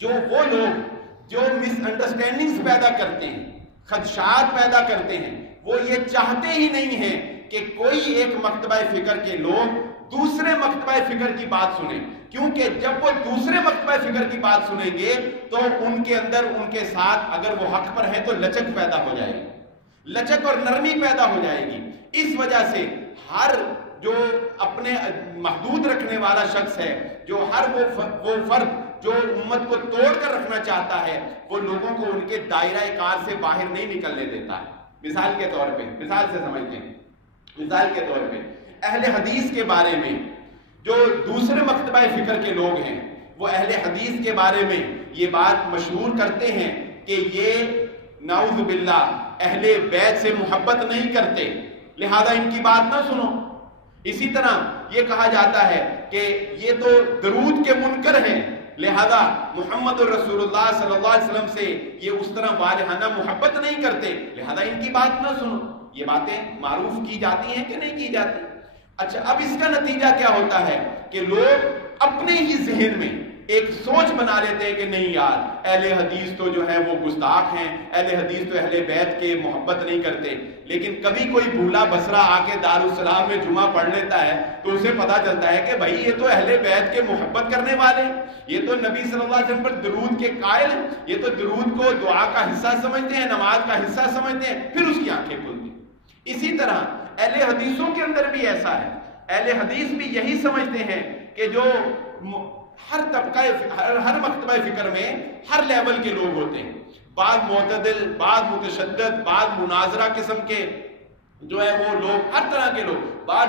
جو وہ لوگ جو مس انڈرسٹینڈنگز پیدا کرتے ہیں، خدشات پیدا کرتے ہیں، وہ یہ چاہتے ہی نہیں ہیں کہ کوئی ایک مکتبہ فکر کے لوگ دوسرے مکتبہ فکر کی بات سنیں، کیونکہ جب وہ دوسرے مکتبہ فکر کی بات سنیں گے تو ان کے اندر ان کے ساتھ اگر وہ حق پر ہے تو لچک پیدا ہو جائے گی، لچک اور نرمی پیدا ہو جائے گی۔ اس وجہ سے ہر جو اپنے محدود رکھنے والا شخص ہے، جو ہر وہ فرد جو امت کو توڑ کر رکھنا چاہتا ہے، وہ لوگوں کو ان کے دائرہ کار سے باہر نہیں نکلنے دیتا ہے۔ مثال کے طور پہ، مثال سے سمجھتے ہیں، مثال کے طور پہ اہل حدیث کے بارے میں جو دوسرے مکتبہ فکر کے لوگ ہیں وہ اہل حدیث کے بارے میں یہ بات مشہور کرتے ہیں کہ یہ نعوذ باللہ اہل بیت سے محبت نہیں کرتے، لہذا ان کی بات نہ سنو۔ اسی طرح یہ کہا جاتا ہے کہ یہ تو درود کے منکر ہیں، لہذا محمد الرسول اللہ صلی اللہ علیہ وسلم سے یہ اس طرح والہانہ محبت نہیں کرتے، لہذا ان کی بات نہ سنو۔ یہ باتیں معروف کی جاتی ہیں کہ نہیں کی جاتی؟ اچھا، اب اس کا نتیجہ کیا ہوتا ہے کہ لوگ اپنے ہی ذہن میں ایک سوچ بنا لیتے ہیں کہ نہیں یار اہل حدیث تو جو ہے وہ گستاخ ہیں، اہل حدیث تو اہل بیت کے محبت نہیں کرتے۔ لیکن کبھی کوئی بھولا بسرا آ کے دارالسلام میں جمعہ پڑھ لیتا ہے تو اسے پتا چلتا ہے کہ بھائی یہ تو اہل بیت کے محبت کرنے والے ہیں، یہ تو نبی صلی اللہ علیہ وسلم پر درود کے قائل ہیں، یہ تو درود کو دعا کا حصہ سمجھتے ہیں، نماز کا حصہ سمجھتے ہیں، پھر اس کی آنکھیں کھلتی ہیں۔ اسی طرح اہل حدیثوں کے اندر بھی ایسا ہے، اہل حدیث بھی یہی سمجھتے ہیں کہ جو ہر طبقہ ہر مکتبہ فکر میں ہر لیول کے لوگ ہوتے ہیں، بعض معتدل، بعض متشدد، بعض مناظرہ قسم کے جو ہے وہ لوگ، ہر طرح کے لوگ، بعض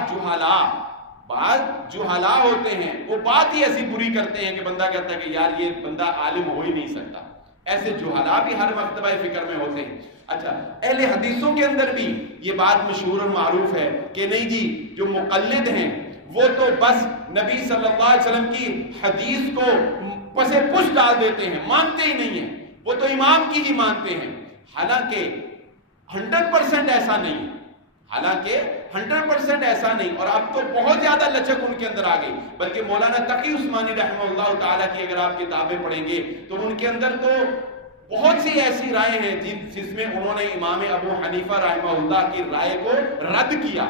جہالا ہوتے ہیں، وہ بات ہی ایسی بری کرتے ہیں کہ بندہ کہتا ہے کہ یار یہ بندہ عالم ہو ہی نہیں سکتا۔ ایسے جہالا بھی ہر مکتبہ فکر میں ہوتے ہیں۔ اچھا، اہل حدیثوں کے اندر بھی یہ بات مشہور اور معروف ہے کہ نہیں جی جو مقلد ہیں وہ تو بس نبی صلی اللہ علیہ وسلم کی حدیث کو پسے پش ڈال دیتے ہیں، مانتے ہی نہیں ہیں، وہ تو امام کی ہی مانتے ہیں۔ حالانکہ 100% ایسا نہیں، حالانکہ 100% ایسا نہیں، اور اب تو بہت زیادہ لچک ان کے اندر آ گئی۔ بلکہ مولانا تقی عثمانی رحمہ اللہ تعالیٰ کی اگر آپ کتابیں پڑھیں گے تو ان کے اندر تو بہت سی ایسی رائے ہیں جس میں انہوں نے امام ابو حنیفہ رحمہ اللہ کی رائے کو رد کیا،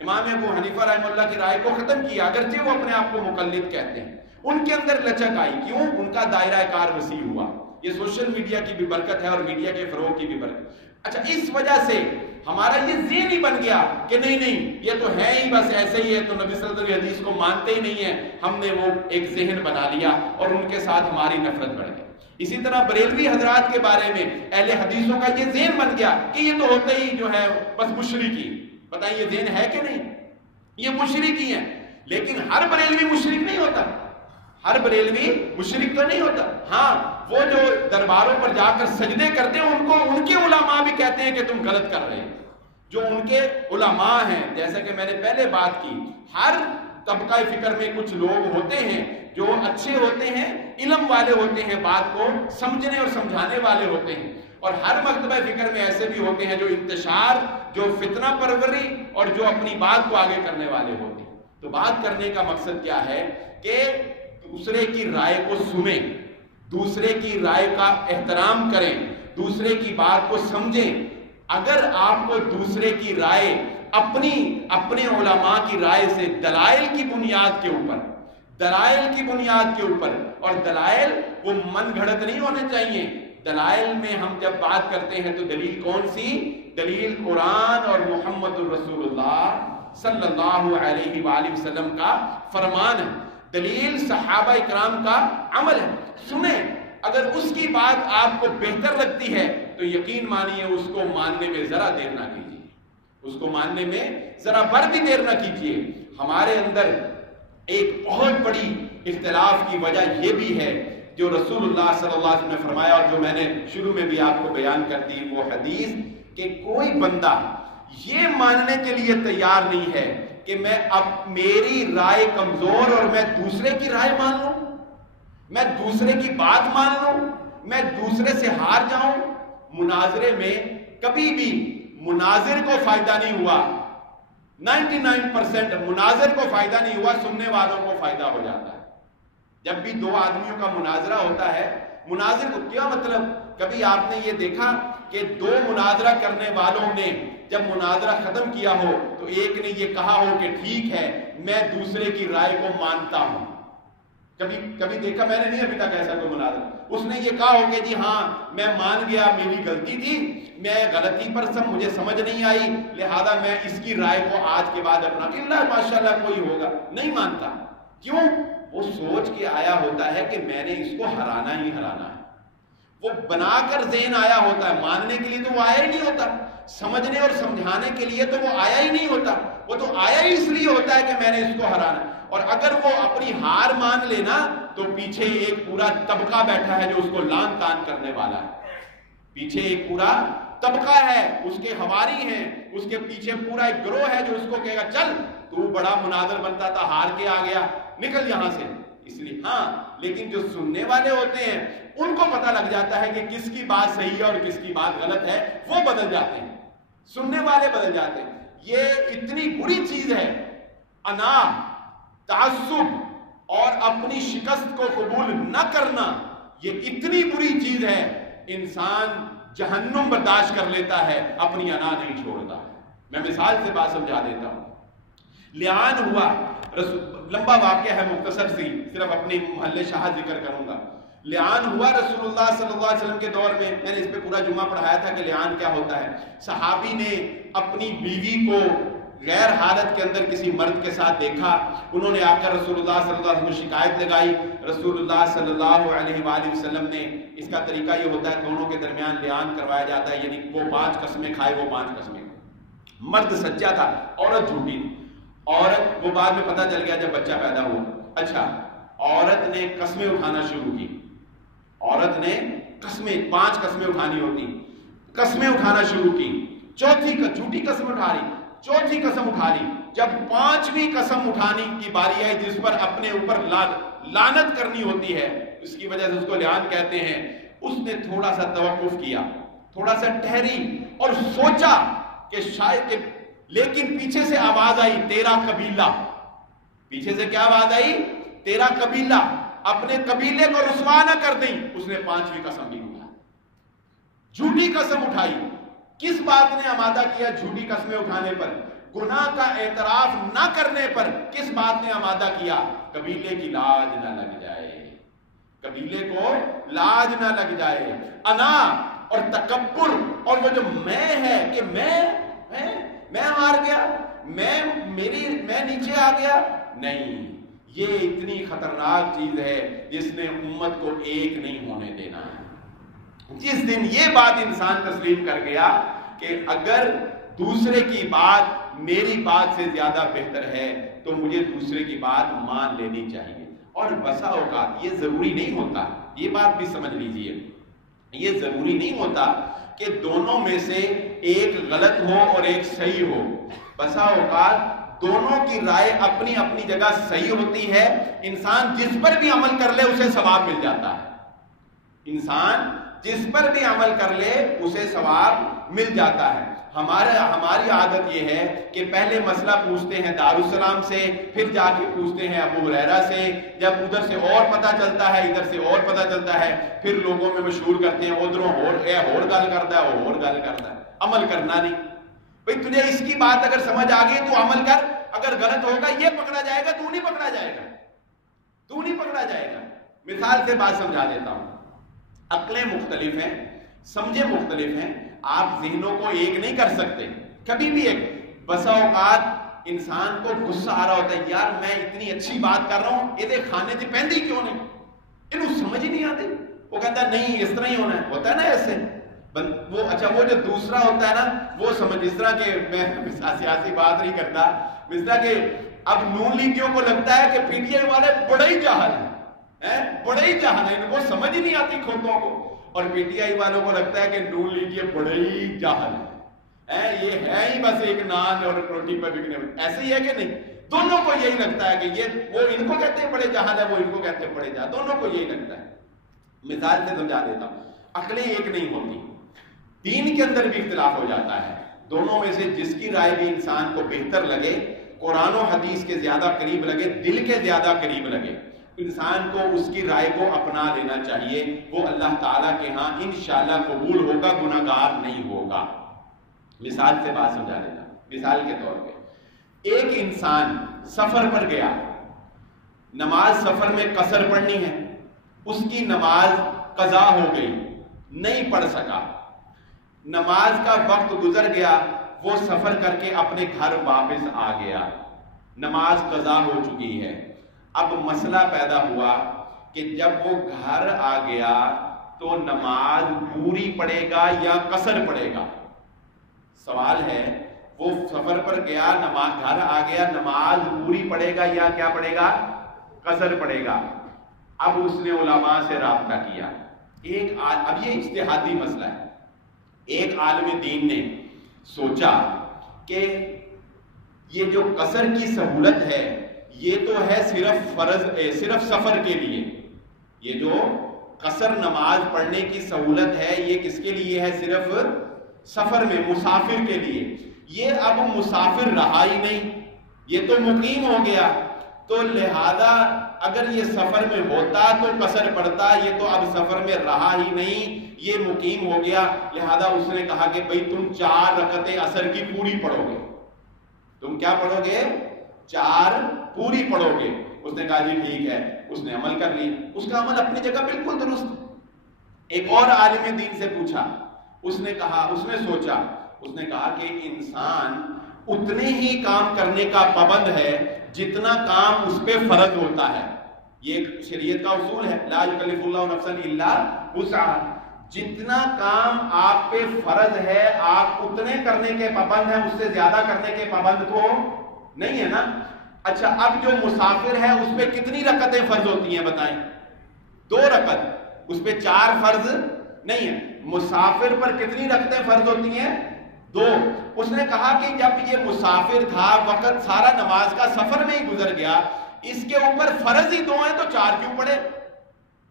امام ابو حنیفہ رحمہ اللہ کی رائے کو ختم کیا، اگرچہ وہ اپنے آپ کو مقلد کہتے ہیں۔ ان کے اندر لچک آئی، کیوں؟ ان کا دائرہ کار وسیع ہوا۔ یہ سوشل میڈیا کی بھی برکت ہے اور میڈیا کے فروغ کی بھی برکت۔ اچھا، اس وجہ سے ہمارا یہ ذہن ہی بن گیا کہ نہیں یہ تو ہے ہی بس ایسے ہی ہے، تو نبی صلی اللہ علیہ وسلم کی حدیث کو مانتے ہی نہیں ہیں، ہم نے وہ ایک ذہن بنا لیا اور ان کے ساتھ ہماری نفرت بڑھ گئی۔ اسی طرح بریلوی حضرات کے بارے میں اہل حدیثوں کا یہ ذہن بن گیا کہ یہ تو ہوتے ہی جو ہے بس مشرکی۔ بتائیں یہ ذہن ہے کہ نہیں؟ یہ مشرکی ہیں، لیکن ہر بریلوی مشرک نہیں ہوتا، ہر بریلوی مشرک تو نہیں ہوتا۔ ہاں، وہ جو درباروں پر جا کر سجدے کرتے ہیں ان کو ان کے علماء بھی کہتے ہیں کہ تم غلط کر رہے ہیں۔ جو ان کے علماء ہیں، جیسا کہ میں نے پہلے بات کی، ہر طبقہ فکر میں کچھ لوگ ہوتے ہیں جو اچھے ہوتے ہیں، علم والے ہوتے ہیں، بات کو سمجھنے اور سمجھانے والے ہوتے ہیں، اور ہر مکتبہ فکر میں ایسے بھی ہوتے ہیں جو انتشار، جو فتنہ پروری اور جو اپنی بات کو آگے کرنے والے ہوتے ہیں۔ تو بات کرنے کا مقصد کیا ہے کہ دوسرے کی رائے کو سنیں، دوسرے کی رائے کا احترام کریں، دوسرے کی بات کو سمجھیں۔ اگر آپ کو دوسرے کی رائے اپنے علماء کی رائے سے دلائل کی بنیاد کے اوپر، دلائل کی بنیاد کے اوپر، اور دلائل وہ من گھڑت نہیں ہونے چاہیے۔ دلائل میں ہم جب بات کرتے ہیں تو دلیل کون سی؟ دلیل قرآن اور محمد الرسول اللہ صلی اللہ علیہ وآلہ وسلم کا فرمان ہے، دلیل صحابہ اکرام کا عمل ہے۔ سنیں، اگر اس کی بات آپ کو بہتر لگتی ہے تو یقین مانیے اس کو ماننے میں ذرا دیر نہ کیجیے، اس کو ماننے میں ذرا بھر بھی دیر نہ کیجیے۔ ہمارے اندر ایک بہت بڑی اختلاف کی وجہ یہ بھی ہے جو رسول اللہ صلی اللہ علیہ وسلم نے فرمایا، اور جو میں نے شروع میں بھی آپ کو بیان کر دی وہ حدیث، کہ کوئی بندہ یہ ماننے کے لیے تیار نہیں ہے کہ میں اب میری رائے کمزور اور میں دوسرے کی رائے مان لوں، میں دوسرے کی بات مان لوں، میں دوسرے سے ہار جاؤں۔ مناظرے میں کبھی بھی مناظر کو فائدہ نہیں ہوا، 99% مناظر کو فائدہ نہیں ہوا، سننے والوں کو فائدہ ہو جاتا ہے۔ جب بھی دو آدمیوں کا مناظرہ ہوتا ہے، مناظر کو کیا مطلب؟ کبھی آپ نے یہ دیکھا کہ دو مناظرہ کرنے والوں نے جب مناظرہ ختم کیا ہو تو ایک نے یہ کہا ہو کہ ٹھیک ہے میں دوسرے کی رائے کو مانتا ہوں؟ کبھی دیکھا میں نے نہیں ابھی تک ایسا کوئی مناظرہ۔ اس نے یہ کہا ہو کہ جی ہاں میں مان گیا، میری غلطی تھی، میں غلطی پر مجھے سمجھ نہیں آئی، لہذا میں اس کی رائے کو آج کے بعد اپنا اللہ ماشاءاللہ کوئی ہوگا، نہیں مانتا۔ کیوں؟ وہ سوچ کے آیا ہوتا ہے کہ میں نے اس کو ہرانا ہی ہرانا ہے، وہ بنا کر ذہن آیا ہوتا ہے، ماننے کے لیے تو وہ آیا ہی نہیں ہوتا، سمجھنے اور سمجھانے کے لیے تو وہ آیا ہی نہیں ہوتا، وہ تو آیا ہی اس لیے ہوتا ہے کہ میں نے اس کو ہرانا ہے۔ اور اگر وہ اپنی ہار مان لینا تو پیچھے ایک پورا طبقہ بیٹھا ہے جو اس کو لان تان کرنے والا ہے، پیچھے ایک پورا طبقہ ہے، اس کے حواری ہیں، اس کے پیچھے پورا ایک گروہ ہے جو اس کو کہے گا چل تو بڑا مناظر بنتا تھا، ہار کے آ گیا، نکل یہاں سے۔ اس لیے ہاں، لیکن جو سننے والے ہوتے ہیں ان کو پتہ لگ جاتا ہے کہ کس کی بات صحیح ہے اور کس کی بات غلط ہے، وہ بدل جاتے ہیں، سننے والے بدل جاتے ہیں۔ یہ اتنی بری چیز ہے، انا، تعصب اور اپنی شکست کو قبول نہ کرنا، یہ اتنی بری چیز ہے، انسان جہنم برداشت کر لیتا ہے، اپنی انا نہیں چھوڑتا۔ میں مثال سے بات سمجھا دیتا ہوں۔ لعان ہوا، لمبا واقعہ ہے، مختصر سی، صرف اپنی محل شاہد ذکر کروں گا۔ لعان ہوا رسول اللہ صلی اللہ علیہ وسلم کے دور میں نے اس پہ پورا جمعہ پڑھایا تھا کہ لعان کیا ہوتا ہے۔ صحابی نے اپنی بیوی کو غیر حالت کے اندر کسی مرد کے ساتھ دیکھا، انہوں نے آ کر رسول اللہ صلی اللہ علیہ وسلم کو شکایت لگائی۔ رسول اللہ صلی اللہ علیہ وآلہ وسلم نے، اس کا طریقہ یہ ہوتا ہے دونوں کے درمیان لعان کروایا جاتا ہے، یعنی وہ 5 قسمیں کھائے، وہ 5 قسمیں۔ مرد سچا تھا، عورت جھوٹی تھی۔ عورت، وہ بعد میں پتہ چل گیا جب بچہ پیدا ہوا۔ اچھا، عورت نے قسمیں اٹھانا شروع کی، عورت نے قسمیں، 5 قسمیں اٹھانی ہوتی، قسمیں اٹھانا شروع کی، جھوٹی قسم اٹھا رہی، چوتھی قسم اٹھا لی۔ جب 5ویں قسم اٹھانے کی باری آئی جس پر اپنے اوپر لعنت کرنی ہوتی ہے، اس کی وجہ سے اس کو لعان کہتے ہیں، اس نے تھوڑا سا توقف کیا، تھوڑا سا ٹھہری اور سوچا کہ شاید کہ، لیکن پیچھے سے آواز آئی تیرا قبیلہ، پیچھے سے کیا آواز آئی؟ تیرا قبیلہ، اپنے قبیلے کو رسوا نہ کر دیں۔ اس نے 5ویں قسم بھی اٹھائی، جھوٹی قسم اٹھائی۔ کس بات نے آمادہ کیا جھوٹی قسمیں اٹھانے پر؟ گناہ کا اعتراف نہ کرنے پر کس بات نے آمادہ کیا؟ قبیلے کی لاج نہ لگ جائے، قبیلے کو لاج نہ لگ جائے۔ انا اور تکبر اور وہ جو میں ہے کہ میں ہار گیا، میں نیچے آ گیا، نہیں، یہ اتنی خطرناک چیز ہے جس نے امت کو ایک نہیں ہونے دینا ہے۔ جس دن یہ بات انسان تسلیم کر گیا کہ اگر دوسرے کی بات میری بات سے زیادہ بہتر ہے تو مجھے دوسرے کی بات مان لینی چاہیے۔ اور بسا اوقات یہ ضروری نہیں ہوتا، یہ بات بھی سمجھ لیجئے، یہ ضروری نہیں ہوتا کہ دونوں میں سے ایک غلط ہو اور ایک صحیح ہو۔ بسا اوقات دونوں کی رائے اپنی اپنی جگہ صحیح ہوتی ہے، انسان جس پر بھی عمل کر لے اسے ثواب مل جاتا ہے، انسان جس پر بھی عمل کر لے اسے ثواب مل جاتا ہے۔ ہماری عادت یہ ہے کہ پہلے مسئلہ پوچھتے ہیں دارالسلام سے، پھر جا کے پوچھتے ہیں ابو ہریرہ سے، جب ادھر سے اور پتہ چلتا ہے، ادھر سے اور پتہ چلتا ہے، پھر لوگوں میں مشہور کرتے ہیں ادھروں اور گل کرتا ہے، وہ اور گل کرتا ہے، عمل کرنا نہیں۔ بھئی تجھے اس کی بات اگر سمجھ آ گئی تو عمل کر، اگر غلط ہوگا یہ پکڑا جائے گا، تو نہیں پکڑا جائے گا، تو نہیں پکڑا جائے گا۔ مثال سے بات سمجھا دیتا ہوں۔ عقلیں مختلف ہیں، سمجھیں مختلف ہیں، آپ ذہنوں کو ایک نہیں کر سکتے کبھی بھی ایک۔ بسا اوقات انسان کو غصہ آ رہا ہوتا ہے، یار میں اتنی اچھی بات کر رہا ہوں، یہ کھانے سے پہندی کیوں نہیں، انہوں سمجھ ہی نہیں آتی، وہ کہتا ہے نہیں اس طرح ہی ہوتا ہے نا ایسے وہ۔ اچھا وہ جو دوسرا ہوتا ہے نا وہ سمجھ، اس طرح کہ میں سیاسی بات نہیں کرتا، اس طرح کہ اب نون لیگیوں کو لگتا ہے کہ پی ٹی آئی والے بڑے ہی جاہل ہیں، بڑے ہی جاہل ہیں، وہ سمجھ ہی نہیں آتی کھوتوں کو، اور پی ٹی آئی والوں کو لگتا ہے کہ نون لیگ یہ بڑے ہی جاہل ہیں، یہ ہے ہی بس ایک نان اور روٹی پہ بکنے میں۔ ایسے ہی ہے کہ نہیں؟ دونوں کو یہی لگتا ہے کہ یہ وہ ان کو کہتے ہیں بڑے جاہل ہے، وہ ان کو کہتے ہیں بڑے جاہل، دونوں کو یہی لگتا ہے۔ مثال سے سمجھا دیتا ہوں، عقلیں ایک نہیں ہوتی، دین کے اندر بھی اختلاف ہو جاتا ہے۔ دونوں میں سے جس کی رائے بھی انسان کو بہتر لگے، قرآن و حدیث کے زیادہ قریب لگے، دل کے زیادہ قریب لگے، انسان کو اس کی رائے کو اپنا لینا چاہیے، وہ اللہ تعالیٰ کے ہاں انشاءاللہ قبول ہوگا، گناہگار نہیں ہوگا۔ مثال سے بات سمجھا دیتا ہوں۔ مثال کے طور پہ ایک انسان سفر پر گیا، نماز سفر میں قصر پڑھنی ہے، اس کی نماز قضا ہو گئی، نہیں پڑھ سکا، نماز کا وقت گزر گیا، وہ سفر کر کے اپنے گھر واپس آ گیا، نماز قضا ہو چکی ہے۔ اب مسئلہ پیدا ہوا کہ جب وہ گھر آ گیا تو نماز پوری پڑھے گا یا قصر پڑھے گا؟ سوال ہے، وہ سفر پر گیا، نماز گھر آ گیا، نماز پوری پڑھے گا یا کیا پڑھے گا؟ قصر پڑھے گا۔ اب اس نے علماء سے رابطہ کیا، اب یہ اجتہادی مسئلہ ہے، ایک عالم دین نے سوچا کہ یہ جو قصر کی سہولت ہے یہ تو ہے صرف سفر کے لیے، یہ جو قصر نماز پڑھنے کی سہولت ہے یہ کس کے لیے ہے؟ صرف سفر میں، مسافر کے لیے۔ یہ اب مسافر رہا ہی نہیں، یہ تو مقیم ہو گیا، تو لہذا اگر یہ سفر میں ہوتا تو قصر پڑھتا، یہ تو اب سفر میں رہا ہی نہیں، یہ مقیم ہو گیا، لہذا اس نے کہا کہ بھئی تم 4 رکعتیں عصر کی پوری پڑھو گے، تم کیا پڑھو گے؟ 4 پوری پڑھو گے۔ اس نے کہا جی ٹھیک ہے، اس نے عمل کر لی، اس کا عمل اپنی جگہ بالکل درست۔ ایک اور عالم دین سے پوچھا، اس نے سوچا، اس نے کہا کہ انسان اتنے ہی کام کرنے کا پابند ہے جتنا کام اس پہ فرض ہوتا ہے، یہ ایک شریعت کا اصول ہے، لا یکلف اللہ نفسا الا وسعہا، جتنا کام آپ پہ فرض ہے آپ اتنے کرنے کے پابند ہیں، اس سے زیادہ کرنے کے پابند تو نہیں ہے نا۔ اچھا، اب جو مسافر ہے اس پہ کتنی رکعتیں فرض ہوتی ہیں بتائیں؟ 2 رکعت، اس پہ 4 فرض نہیں ہے۔ مسافر پر کتنی رکعتیں فرض ہوتی ہیں؟ 2۔ اس نے کہا کہ جب یہ مسافر تھا، وقت سارا نماز کا سفر میں ہی گزر گیا، اس کے اوپر فرض ہی 2 ہیں تو 4 کیوں پڑھے؟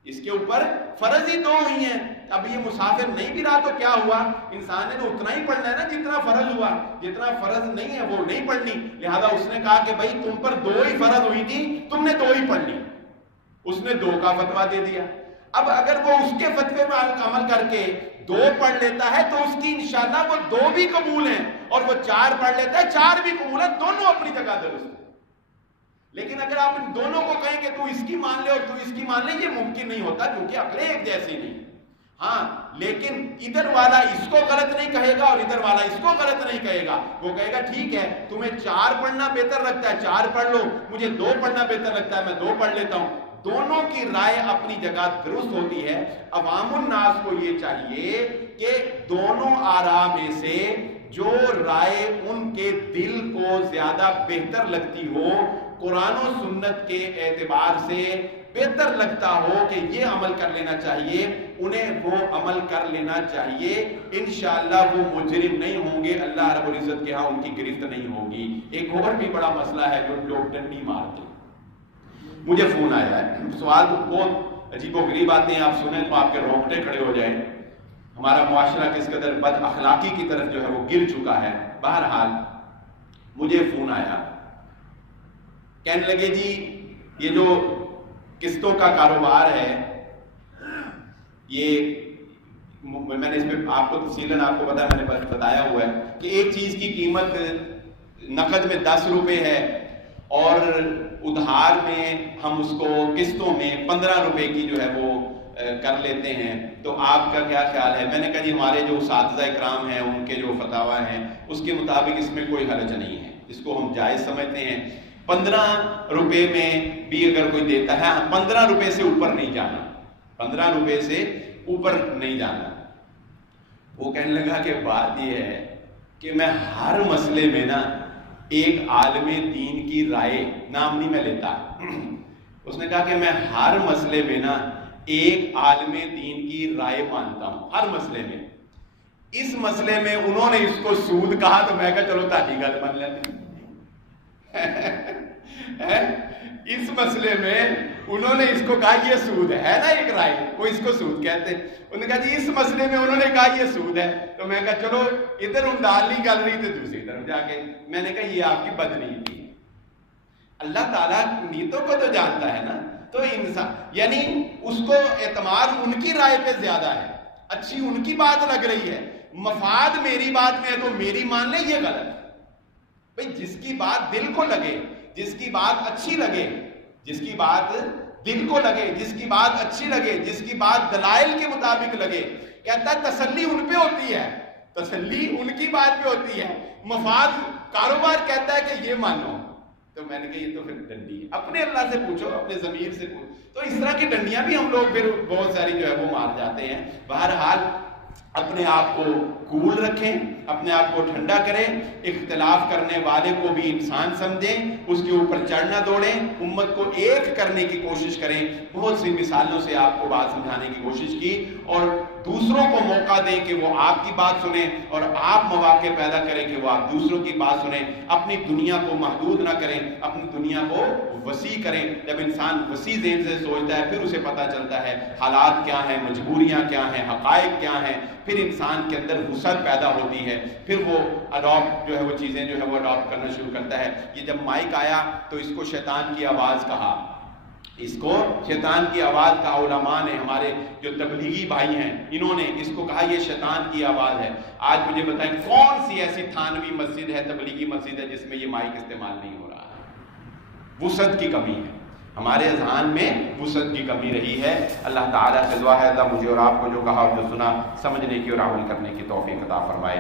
اس کے اوپر فرض ہی 2 ہوئی ہیں، اب یہ مسافر نہیں بھی رہا تو کیا ہوا؟ انسان نے تو اتنا ہی پڑھنا ہے نا جتنا فرض ہوا، جتنا فرض نہیں ہے وہ نہیں پڑھنی، لہذا اس نے کہا کہ بھائی تم پر 2 ہی فرض ہوئی تھی، تم نے 2 ہی پڑھنی، اس نے 2 کا فتویٰ دے دیا۔ اب اگر وہ اس کے فتوے میں عمل کر کے 2 پڑھ لیتا ہے تو اس کی انشاءاللہ وہ 2 بھی قبول ہیں، اور وہ 4 پڑھ لیتا ہے 4 بھی قبول ہیں، دونوں اپنی جگہ درست ہیں۔ لیکن اگر آپ ان دونوں کو کہیں کہ تو اس کی مان لے اور تو اس کی مان لے، یہ ممکن نہیں ہوتا کیونکہ عقلیں ایک جیسی نہیں۔ ہاں، لیکن ادھر والا اس کو غلط نہیں کہے گا اور ادھر والا اس کو غلط نہیں کہے گا، وہ کہے گا ٹھیک ہے تمہیں 4 پڑھنا بہتر لگتا ہے 4 پڑھ لو، مجھے 2 پڑھنا بہتر لگتا ہے میں 2 پڑھ لیتا ہوں۔ دونوں کی رائے اپنی جگہ درست ہوتی ہے۔ عوام الناس کو یہ چاہیے کہ دونوں آراء میں سے جو رائے ان کے دل کو زیادہ بہتر لگتی ہو، قرآن و سنت کے اعتبار سے بہتر لگتا ہو کہ یہ عمل کر لینا چاہیے، انہیں وہ عمل کر لینا چاہیے، انشاءاللہ وہ مجرم نہیں ہوں گے، اللہ رب العزت کے ہاں ان کی گرفت نہیں ہوگی۔ ایک اور بھی بڑا مسئلہ ہے جو لوگ ڈنڈی مارتے ہیں۔ مجھے فون آیا ہے، سوال تو بہت عجیب و غریب آتے ہیں، آپ سنیں تو آپ کے رونگٹے کھڑے ہو جائیں۔ ہمارا معاشرہ کس قدر بد اخلاقی کی طرف جو ہے وہ گر چکا ہے۔ بہرحال مجھے فون آیا، کہنے لگے جی یہ جو قسطوں کا کاروبار ہے، یہ میں نے اس پہ آپ کو تفصیلاً آپ کو پتا میں نے بتایا ہوا ہے کہ ایک چیز کی قیمت نقد میں 10 روپے ہے اور ادھار میں ہم اس کو قسطوں میں 15 روپے کی جو ہے وہ کر لیتے ہیں، تو آپ کا کیا خیال ہے؟ میں نے کہا جی ہمارے جو اساتذہ کرام ہیں ان کے جو فتاویٰ ہیں اس کے مطابق اس میں کوئی حرج نہیں ہے، اس کو ہم جائز سمجھتے ہیں۔ 15 روپے میں بھی اگر کوئی دیتا ہے، 15 روپے سے اوپر نہیں جانا، 15 روپے سے اوپر نہیں جانا۔ وہ کہنے لگا کہ بات یہ ہے کہ میں ہر مسئلے میں نا ایک عالم دین کی رائے، نام نہیں میں لیتا، اس نے کہا کہ میں ہر مسئلے میں نا ایک عالم دین کی رائے مانتا ہوں، ہر مسئلے میں۔ اس مسئلے میں انہوں نے اس کو سود کہا تو میں کہا چلو تاکہ گل مان لیتے اس مسئلے میں انہوں نے اس کو کہا یہ سود ہے نا، ایک رائے وہ اس کو سود کہتے ہیں، انہوں نے کہا جی اس مسئلے میں انہوں نے کہا یہ سود ہے، تو میں کہا چلو ادھر اندالی گل رہی تھی دوسری طرف جا کے میں نے کہا یہ آپ کی بدنیتی ہے۔ اللہ تعالیٰ نیتوں کو تو جانتا ہے نا، تو انسان یعنی اس کو اعتماد ان کی رائے پہ زیادہ ہے، اچھی ان کی بات لگ رہی ہے، مفاد میری بات میں ہے تو میری مان لے، یہ غلط ہے۔ بھئی جس کی بات دل کو لگے، جس کی بات اچھی لگے، جس کی بات دل کو لگے، جس کی بات اچھی لگے، جس کی بات دلائل کے مطابق لگے، کہتا ہے تسلی ان پہ ہوتی ہے، تسلی ان کی بات پہ ہوتی ہے، مفاد کاروبار کہتا ہے کہ یہ مانو، تو میں نے کہا یہ تو پھر ڈنڈی ہے، اپنے اللہ سے پوچھو، اپنے ضمیر سے پوچھو۔ تو اس طرح کی ڈنڈیاں بھی ہم لوگ پھر بہت ساری جو ہے وہ مار جاتے ہیں۔ بہرحال اپنے آپ کو کول رکھیں، اپنے آپ کو ٹھنڈا کریں، اختلاف کرنے والے کو بھی انسان سمجھیں، اس کے اوپر چڑھنا دوڑیں، امت کو ایک کرنے کی کوشش کریں۔ بہت سی مثالوں سے آپ کو بات سمجھانے کی کوشش کی، اور دوسروں کو موقع دیں کہ وہ آپ کی بات سنیں، اور آپ مواقع پیدا کریں کہ وہ آپ دوسروں کی بات سنیں۔ اپنی دنیا کو محدود نہ کریں، اپنی دنیا کو وسیع کریں۔ جب انسان وسیع ذہن سے سوچتا ہے پھر اسے پتہ چلتا ہے حالات کیا ہیں، مجبوریاں کیا ہیں، حقائق کیا ہیں، پھر انسان کے اندر وسعت پیدا ہوتی ہے، پھر وہ اڈاپٹ جو ہے وہ چیزیں جو ہے وہ اڈاپٹ کرنا شروع کرتا ہے۔ یہ جب مائک آیا تو اس کو شیطان کی آواز کہا، اس کو شیطان کی آواز کا علماء نے، ہمارے جو تبلیغی بھائی ہیں انہوں نے اس کو کہا یہ شیطان کی آواز ہے۔ آج مجھے بتائیں کون سی ایسی تھانوی مسجد ہے، تبلیغی مسجد ہے جس میں یہ مائک استعمال نہیں ہو رہا ہے؟ وسعت کی کمی ہے، ہمارے اذہان میں وسعت کی کمی رہی ہے۔ اللہ تعالیٰ سے دعا ہے اللہ مجھے اور آپ کو جو کہا اور جو سنا سمجھنے کی اور عمل کرنے کی توفیق عطا فرمائے۔